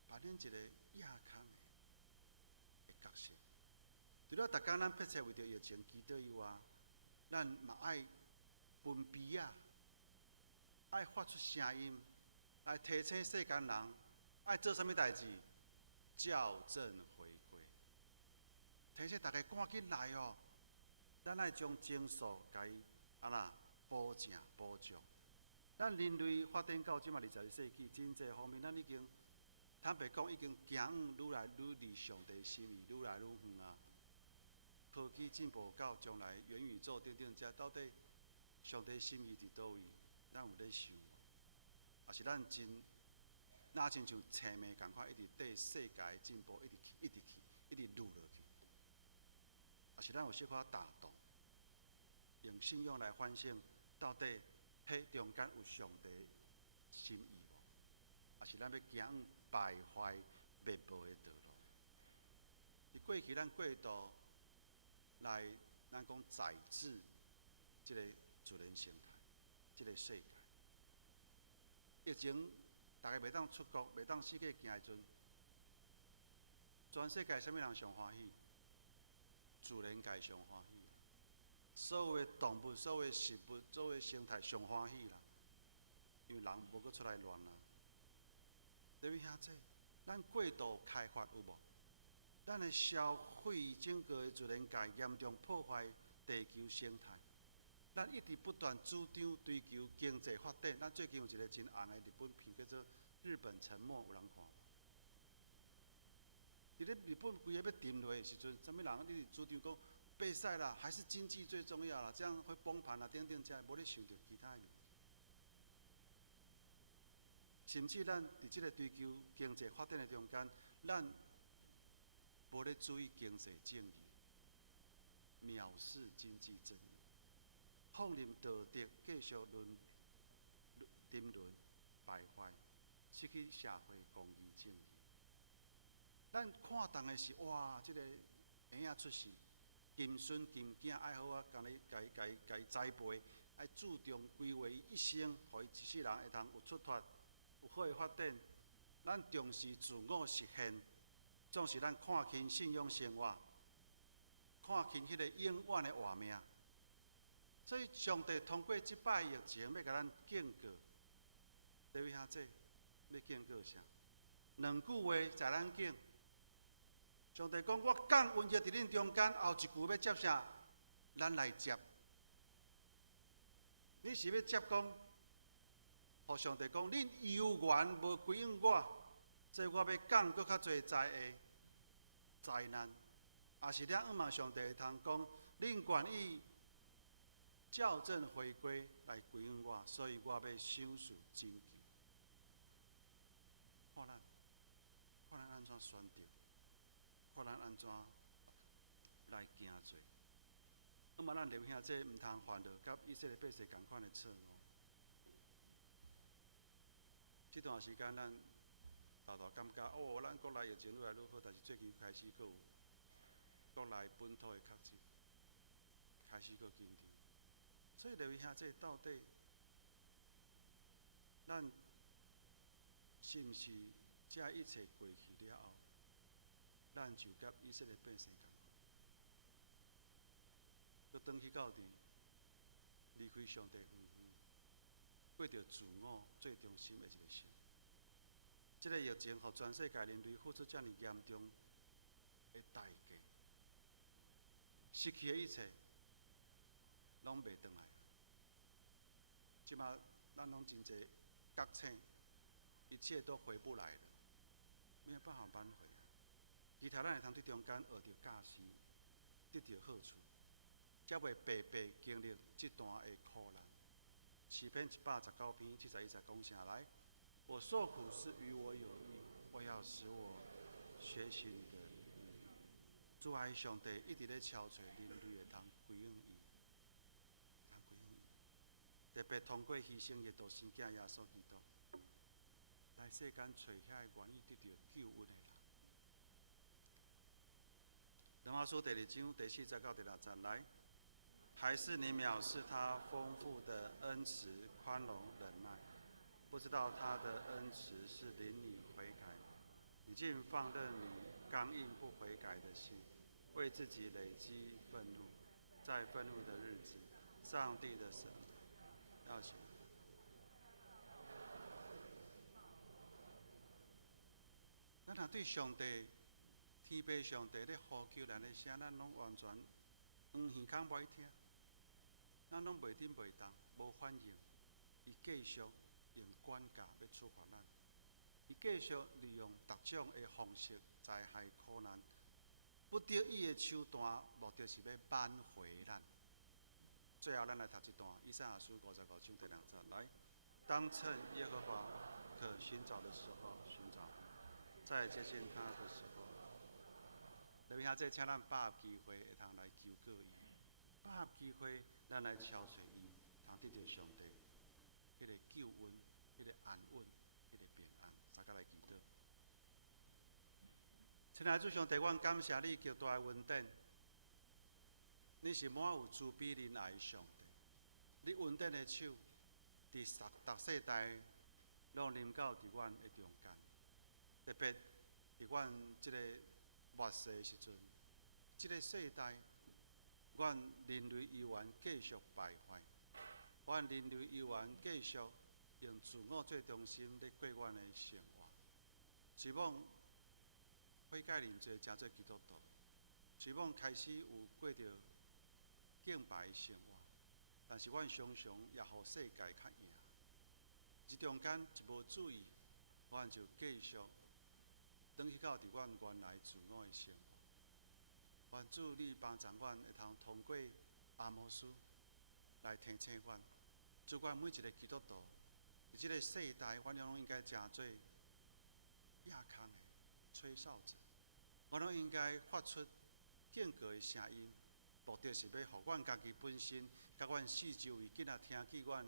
扮演一个亚康的角色。除了逐工咱迫切为着疫情祈祷以外，咱嘛爱分辨啊，爱发出声音，来提醒世间人，爱做啥物代志，校正回归，提醒大家赶紧来哦，咱爱将情绪甲伊。保证保障，咱人类发展到即马21世纪，经济方面，咱已经坦白讲，已经行愈来愈离上帝心意愈来愈远啊。科技进步到将来元宇宙等等，遮到底上帝心意伫倒位？咱有咧想，也是咱真哪亲像青梅共款，一直缀世界进步，一直愈落去。是咱有小可大度，用信仰来反省，到底迄中间有上帝心意无？还是咱要行败坏灭亡的道路？伫过去咱过度来，咱讲宰制即个自然生态，即个世界。疫情，大家袂当出国，袂当四界行的阵，全世界啥物人上欢喜？自然界上欢喜，所有的动物、所有的食物、所有的生态上欢喜啦，因为人无搁出来乱啦。你要遐济，咱过度开发有无？咱的消费整个的自然界严重破坏地球生态。咱一直不断主张追求经济发展。咱最近有一个真红的日本片，叫做《日本沉没》，有人看？伫咧日本规个要沉落的时阵，什么人一直主张讲备赛啦，还是经济最重要啦，这样会崩盘啦，等等这，无咧想到其他的。甚至咱伫即个追求经济发展的中间，咱无咧注意经济正义，藐视经济正义，放任道德继续沉沦败坏，失去社会公义正义。咱看重的是哇，这个婴仔出世，金孙金囝爱好啊，甲伊栽培，爱注重规划伊一生，互伊一世人会通有出发，有好的发展。咱重视自我实现，总是咱看轻信仰生活，看轻迄个永远的活命。所以上帝通过即摆疫情，要甲咱警告，各位兄弟，要警告啥？两句话在咱境。上帝讲：“我降瘟疫伫恁中间，后一句要接啥？咱来接。你是要接讲，互上帝讲，恁有缘无归应我，所以我要降搁较侪灾难，也是咱望上帝会通讲，恁愿意校正回归来归应我，所以我要守事谨记。看咱安怎选择？”看咱安怎来行做，那么咱留兄这唔通犯着甲以色列百姓同款的错误。这段时间咱大感觉哦，咱国内疫情愈来愈好，但是最近开始阁有国内本土的确诊，开始阁紧张。所以留兄这到底咱是毋是这一切过去了后？咱就甲以色列百姓同款，佮转去到离开上帝恩典，过着自我最中心的一个生活。这个疫情，互全世界人类付出这么严重的代价，失去的一切，拢袂回来。即马咱拢真侪觉醒，一切都回不来了，没有办法挽回。其他咱会通对中间学到教训，得到好处，才袂白白经历这段的苦难。诗篇119篇71节讲啥来？我受苦是与我有益，我要使我学习你的律例。主爱上帝一直咧敲找人类会通归应伊，特别通过牺牲的独生囝耶稣基督，来世间找遐个愿意得到救恩的人。罗马书第2章第4节到第6节来，还是你藐视他丰富的恩慈、宽容、忍耐，不知道他的恩慈是领你悔改，你竟放任你刚硬不悔改的心，为自己累积愤怒，在愤怒的日子，上帝的审判要起来。咱若对上帝。天父上帝咧呼求咱的声，咱拢完全耳耳孔无听，咱拢袂顶袂动，无反应。伊继续用管教要处罚咱，伊继续利用各种的方式灾害苦难，不得已的手段，目的是要挽回咱。最后，咱来读一段以赛亚书55章第2节来：当趁耶和华可寻找的时候寻找，在接近他的时候。留下这，请咱把握机会，会通来求合机会，咱来敲碎伊，通得到上帝迄个救恩、迄个安稳、迄个平安。大家来祈祷。亲爱的主上帝，阮感谢你，极大的恩典。你是满有慈悲仁爱的上帝，你恩典的手，伫逐世代拢临到伫阮的中间。特别伫阮即个末世的时阵，即个世代，阮人类依然继续败坏，阮人类依然继续用自我做中心咧过阮的生活，希望悔改认罪，成做基督徒，希望开始有过着敬拜的生活。但是阮常常也互世界较赢，这中间一无注意，阮就继续转去到伫阮原来自我的生活。愿主你帮助阮，会通过阿摩斯来提醒阮，主阮每一个基督徒，伫即个世代，阮拢应该成做亚康的吹哨者，阮拢应该发出敬告的声音，目的是要互阮家己本身，甲阮四周围今仔听见阮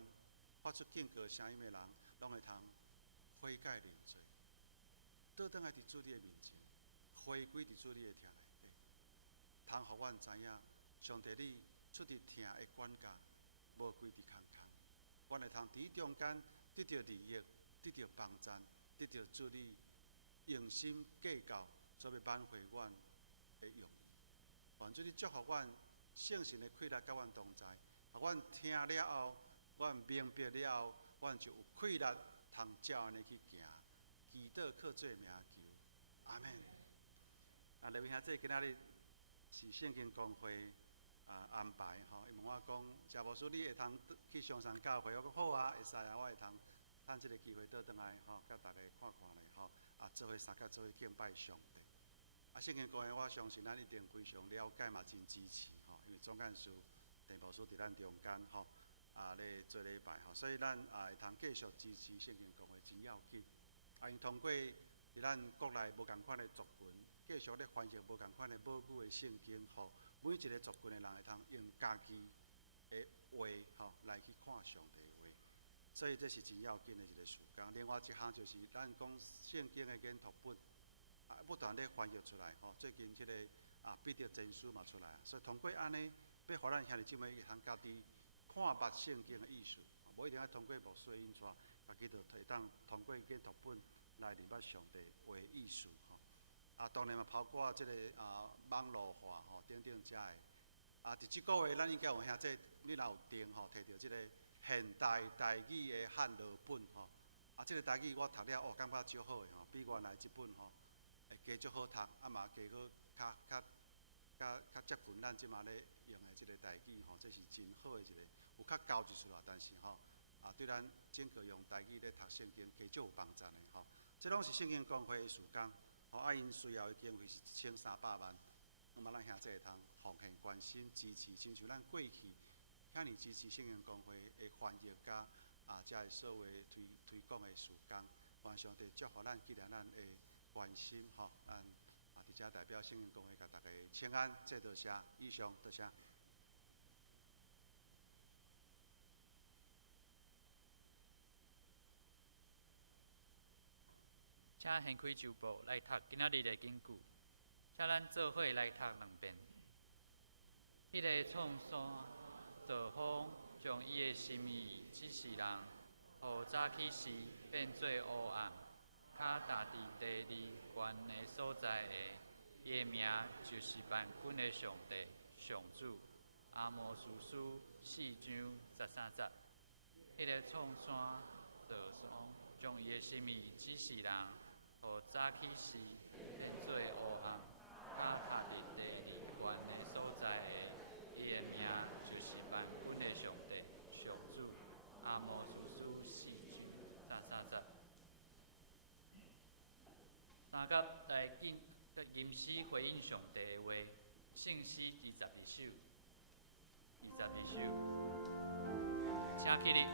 发出敬告声音的人，拢会通悔改认罪，倒转来伫主你的面前，回归伫主你的听内底，通互阮知影，上帝你出伫听的管家，无归伫空空，阮会通伫中间得到利益，得到帮助，得到主你用心计较，做要挽回阮的用意。愿主你祝福阮圣神的开力，甲阮同在。阮听了后，阮明白了后，阮就有气力，通照安尼去行。祈祷靠做名求，阿门。各位兄弟，今仔日是圣经公会安排吼，伊问我讲，谢牧师你会通去上山教会？我讲好啊，会使啊，我会通趁这个机会倒转来吼，甲大家看看咧吼，做伙相甲做伙敬拜上帝。圣经公会我相信咱一定非常了解嘛，真支持吼，因为总干事陈牧师伫咱中间吼，咧做礼拜吼，所以咱会通继续支持圣经公会真要紧。因通过伫咱国内无共款的族群，继续咧翻译无共款的母语的圣经，吼，每一个族群的人会通用家己的话吼来去看上帝的话，所以这是真要紧的一个事工。另外一项就是咱讲圣经的研读本，不断咧翻译出来吼。最近这个彼得前书嘛出来，所以通过安尼，要互咱兄弟姊妹会通家己看捌圣经的意思，无一定要通过牧师印刷，家己就会当通过研读本来明白上帝话的意思吼。当然嘛，包括这个网络化吼等等遮的。伫即个月，咱应该有兄弟，你若有订吼，摕到这个现代台语的汉语本吼。这个台语我读了，感觉足好的吼，比原来这本吼会加足好读，嘛加好较接近咱即马咧用的这个台语吼，这是真好的一个，有较高一撮啦，但是吼对咱整个用台语咧读圣经，加足有帮助的吼。这拢是圣经公会的事工，因需要的经费是1300万，那么咱兄弟会通奉献关心支持，亲像咱过去遐尼支持圣经公会的翻译甲遮的所有推广的事工，愿上帝祝福咱，既然咱的关心吼，咱伫遮代表圣经公会甲大家请安，这多谢，以上多谢。请掀开周报来读今仔日的经句，请咱做伙来读两遍。迄个创山造风，将伊的心意指示人，互早起时变做黑暗，较踏伫第二悬的所在的，伊的名就是万军的上帝、上主。阿摩司书4章13节。迄个创山造风，将伊的心意指示人。互早起时变做黑暗，较踏入第二悬的所在的，伊的名就是万军的上帝、上主。阿摩司书4章13节。三甲来吟诗回应上帝的话，圣诗22首，22首，请起立。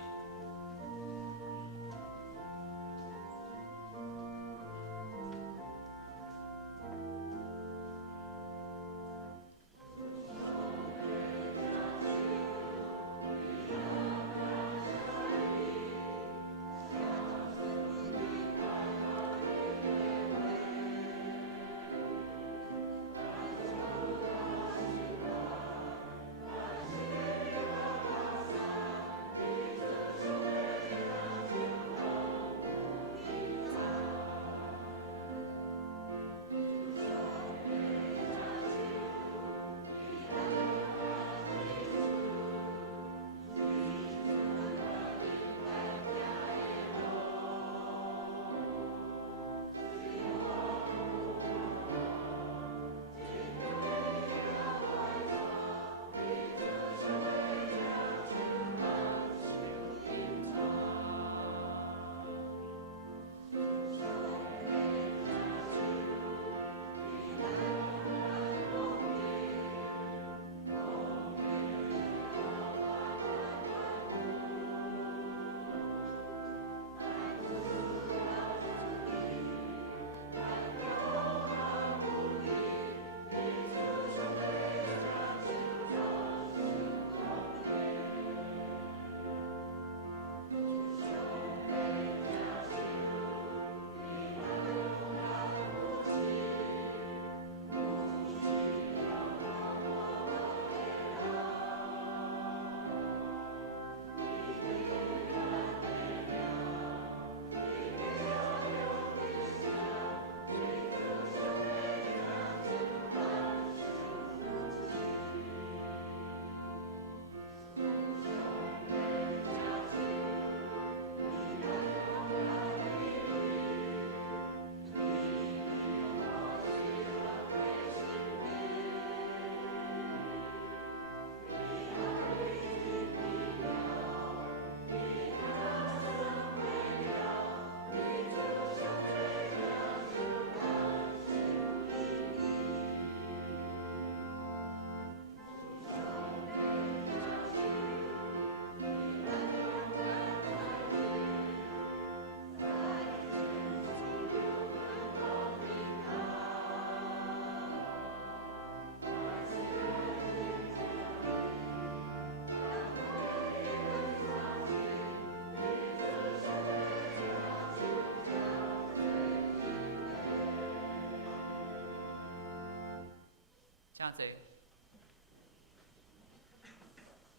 请坐。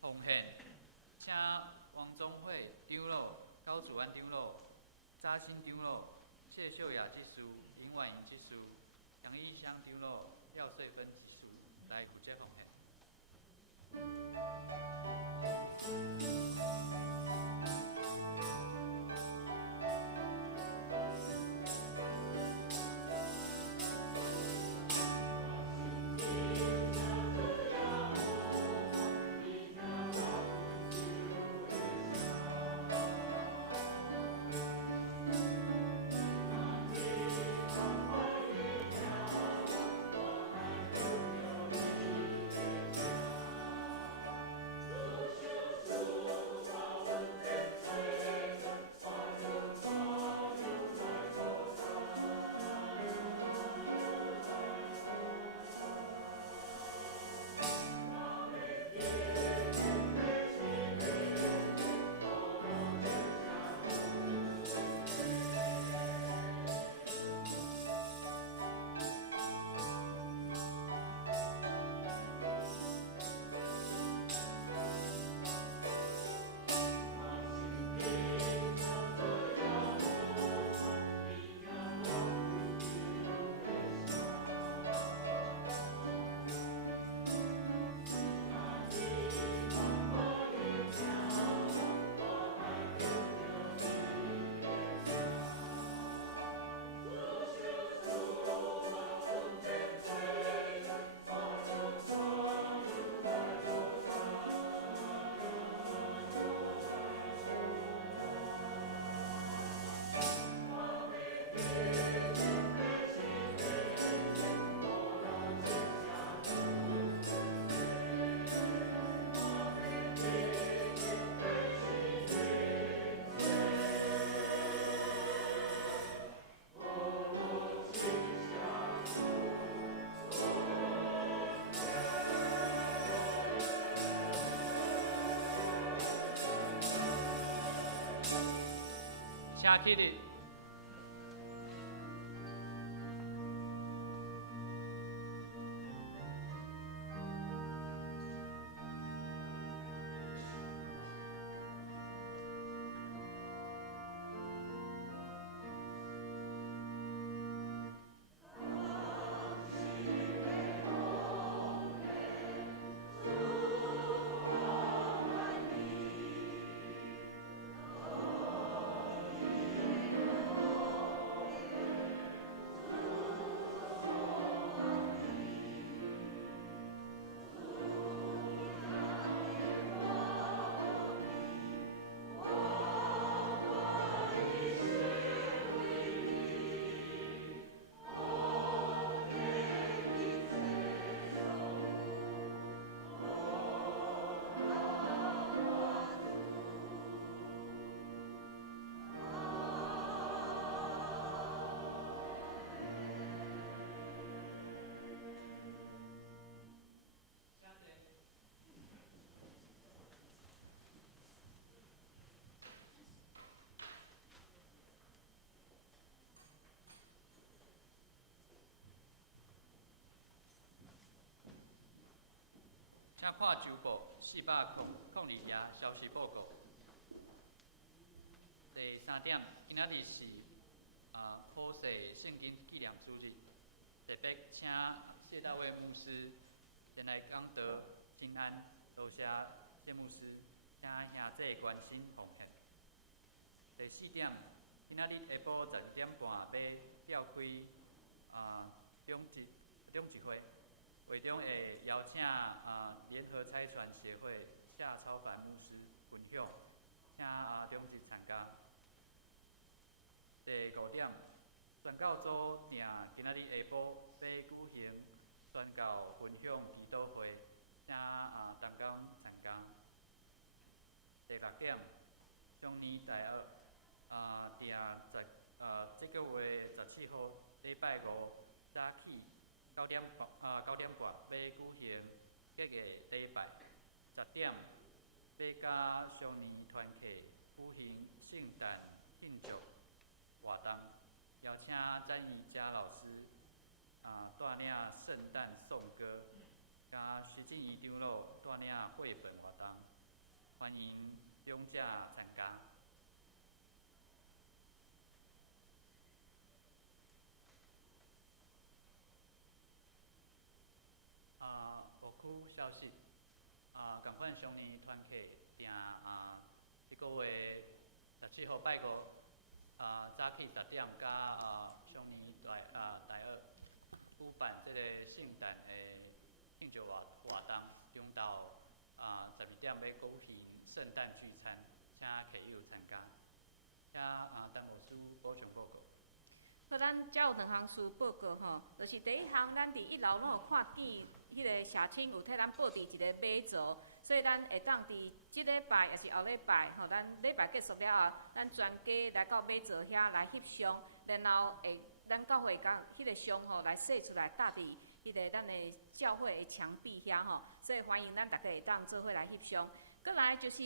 奉献，请王宗惠长老、高祖安长老、扎新长老、谢秀雅执事、林婉莹执事、杨义香长老、廖穗芬执事来负责奉献。请起立。请看周报402页消息报告。第3点，今仔日是普世圣经纪念主日，特别请谢大卫牧师前来讲道金安，多谢谢牧师，请兄弟关心奉献。第4点，今仔日下晡10点半要召开中集会。会中会邀请联合差传协会夏超凡牧师分享，请中集参加。第5点，宣教组定今仔日下晡要举行宣教分享祈祷会，请同工参加。第6点，中年大学定这个月17号礼拜5早起9点半要举行结业礼拜，10点要甲少年团契举行圣诞庆祝活动，邀请詹怡佳老师带领圣诞颂歌，进医长老带领绘本活动，欢迎长者参加。湖区消息，共款双年团契定这个月17号拜五，早起10点甲双年大学举办这个圣诞的庆祝活动，中昼12点要举行圣诞聚餐，请客友参加。陈老师补充报告。好，咱才有2项事报告吼，就是第一项，咱伫1楼拢有看见迄个社青有替咱布置一个马座，所以咱会当伫即礼拜也是后礼拜吼，咱礼拜结束了后，咱全家来到马座遐来翕相，然后咱教会甲迄个相吼来洗出来，搭伫迄个咱的教会的墙壁遐吼，所以欢迎咱大家会当做伙来翕相。过来就是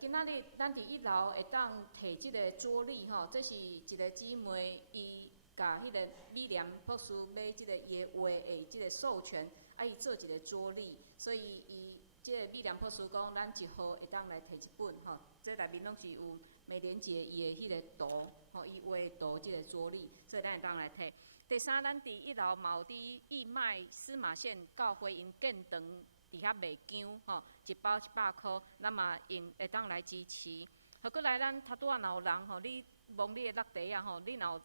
今仔日咱伫1楼会当摕即个桌历吼，这是一个姊妹伊甲迄个美廉博士买即个伊的画的即个授权，伊做一个桌历，所以伊即个美廉博士讲，咱1号会当来摕一本吼，这内面拢是有美廉姐伊的迄个图吼，伊画的图即个桌历，所以咱会当来摕。第三，咱伫1楼嘛有伫义卖司马县教会因建堂伫遐卖姜吼，1包100块，咱嘛会当来支持。好，过来咱头拄仔若有人吼，你摸你的落地啊吼，你若有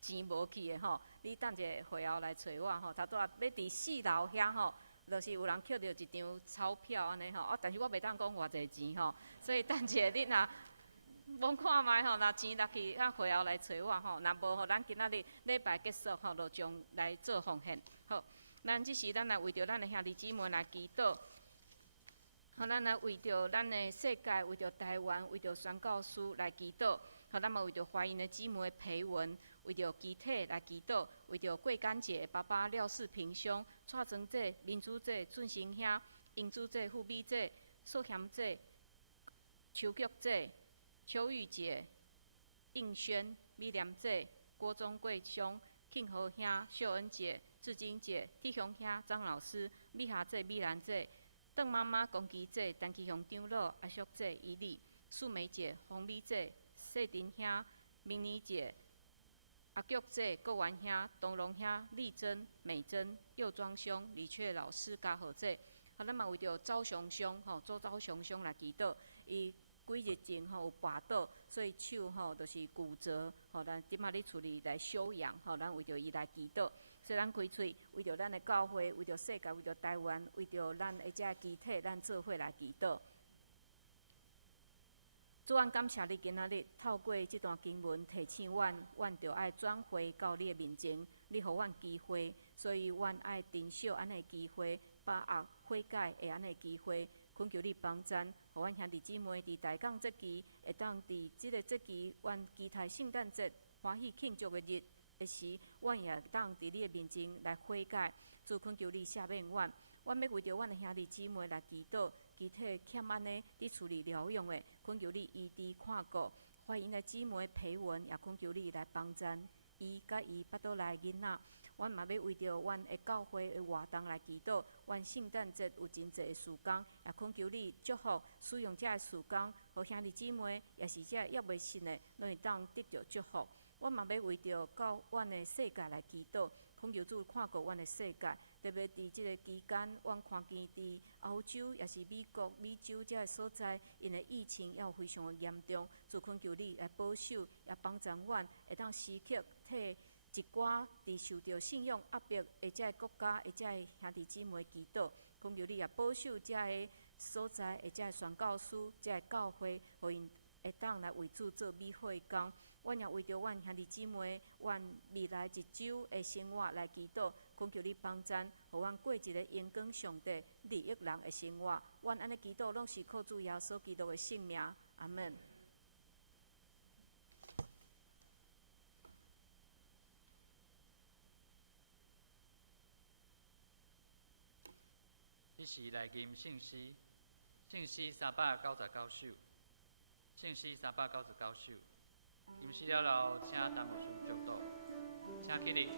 钱无去的吼，你等一下会后来找我吼。头拄仔要伫4楼遐吼，就是有人捡到一张钞票安尼吼，但是我袂当讲偌济钱吼，所以等一下你若摸看卖吼，若钱落去，会后来找我吼。若无吼，咱今仔日礼拜结束吼，就将来做奉献。好，咱即时咱来为着咱的兄弟姊妹来祈祷。好，咱来为着咱的世界，为着台湾，为着宣教师来祈祷。好，咱嘛为着怀孕的姊妹培文，为着基体来祈祷，为着过感节的爸爸廖世平兄、蔡庄姐、民主姐、俊生兄、英主姐、富美姐、素贤姐、邱菊姐、邱玉姐、应轩、美廉姐、郭宗贵兄、庆和兄、秀恩姐、志金姐、弟兄兄、张老师、美霞姐、美兰姐、邓妈妈、龚基姐、陈其雄长老、阿淑姐、伊丽、素梅姐、洪美姐、谢丁兄、明妮姐、阿菊姐、郭元兄、东龙兄、丽珍、美珍、佑庄兄、李雀老师、嘉禾姐。好，咱嘛为着周雄兄吼，周雄兄来祈祷，伊几日前吼有跋倒，所以手吼就是骨折，吼咱即马咧厝里来休养，吼咱为着伊来祈祷。所以咱开喙，为着咱的教会，为着世界，为着台湾，为着咱的这机体，咱做伙来祈祷。主安感谢你今仔日透过这段经文提醒阮着爱转回到你的面前，你互阮机会，所以阮爱珍惜安尼机会，把握悔改的安尼机会，恳求你帮赞，互阮兄弟姊妹伫大港节期，会当伫即个节期，阮期待圣诞节欢喜庆祝的日的时，阮也当伫你的面前来悔改，主恳求你赦免阮。阮要为着阮的兄弟姊妹来祈祷，具体欠安尼伫厝里疗养的，恳求你医治看顾。欢迎的姊妹陪文，也恳求你来帮赞伊甲伊巴肚内囡仔。阮嘛要为着阮的教会的活动来祈祷。阮圣诞节有真侪的事工，也恳求你祝福使用这个事工，互兄弟姊妹也是这也未信的，拢会当得到祝福。阮嘛要为着到阮的世界来祈祷。恳求主看顾阮的世界，特别伫即个期间，阮看见伫欧洲也是美国、美洲这个所在，因的疫情也有非常的严重。主恳求你来保守，也帮助阮会当时刻替一寡伫受到信仰压迫的这个国家的这个兄弟姊妹祈祷。恳求你也保守这个所在的这个宣教师、这个教会，互因会当来为主做美好的工。阮也为着阮兄弟姊妹，阮未来一周的生活来祈祷，恳求你帮赞，互阮过一个荣光上帝、利益人的生活。阮安尼祈祷，拢是靠主耶稣基督的圣名，阿门。这是来念圣诗，圣诗399首，圣诗399首。吟诗了后，请陈牧师读读，请起立。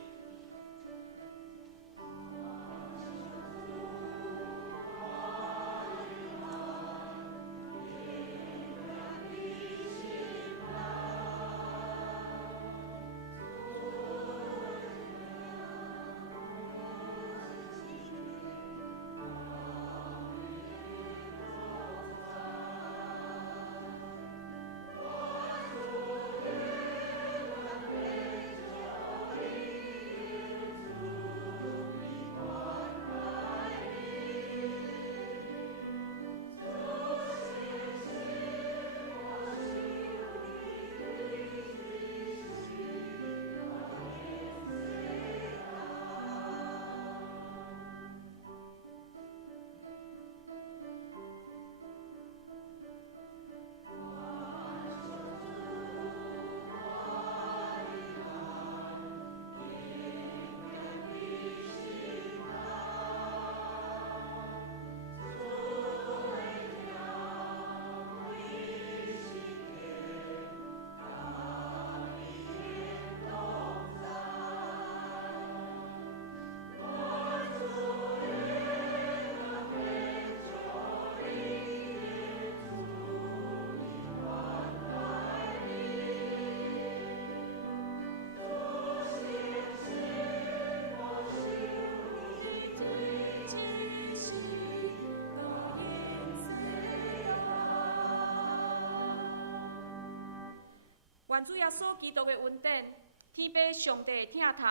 愿主耶稣基督的恩典、天父上帝的疼痛、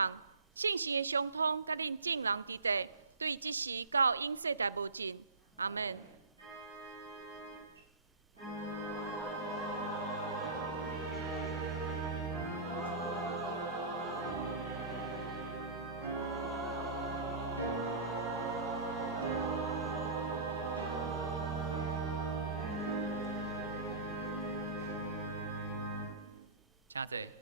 圣神的相通，甲恁众人伫地，对即时到永世代无尽。阿门。请坐。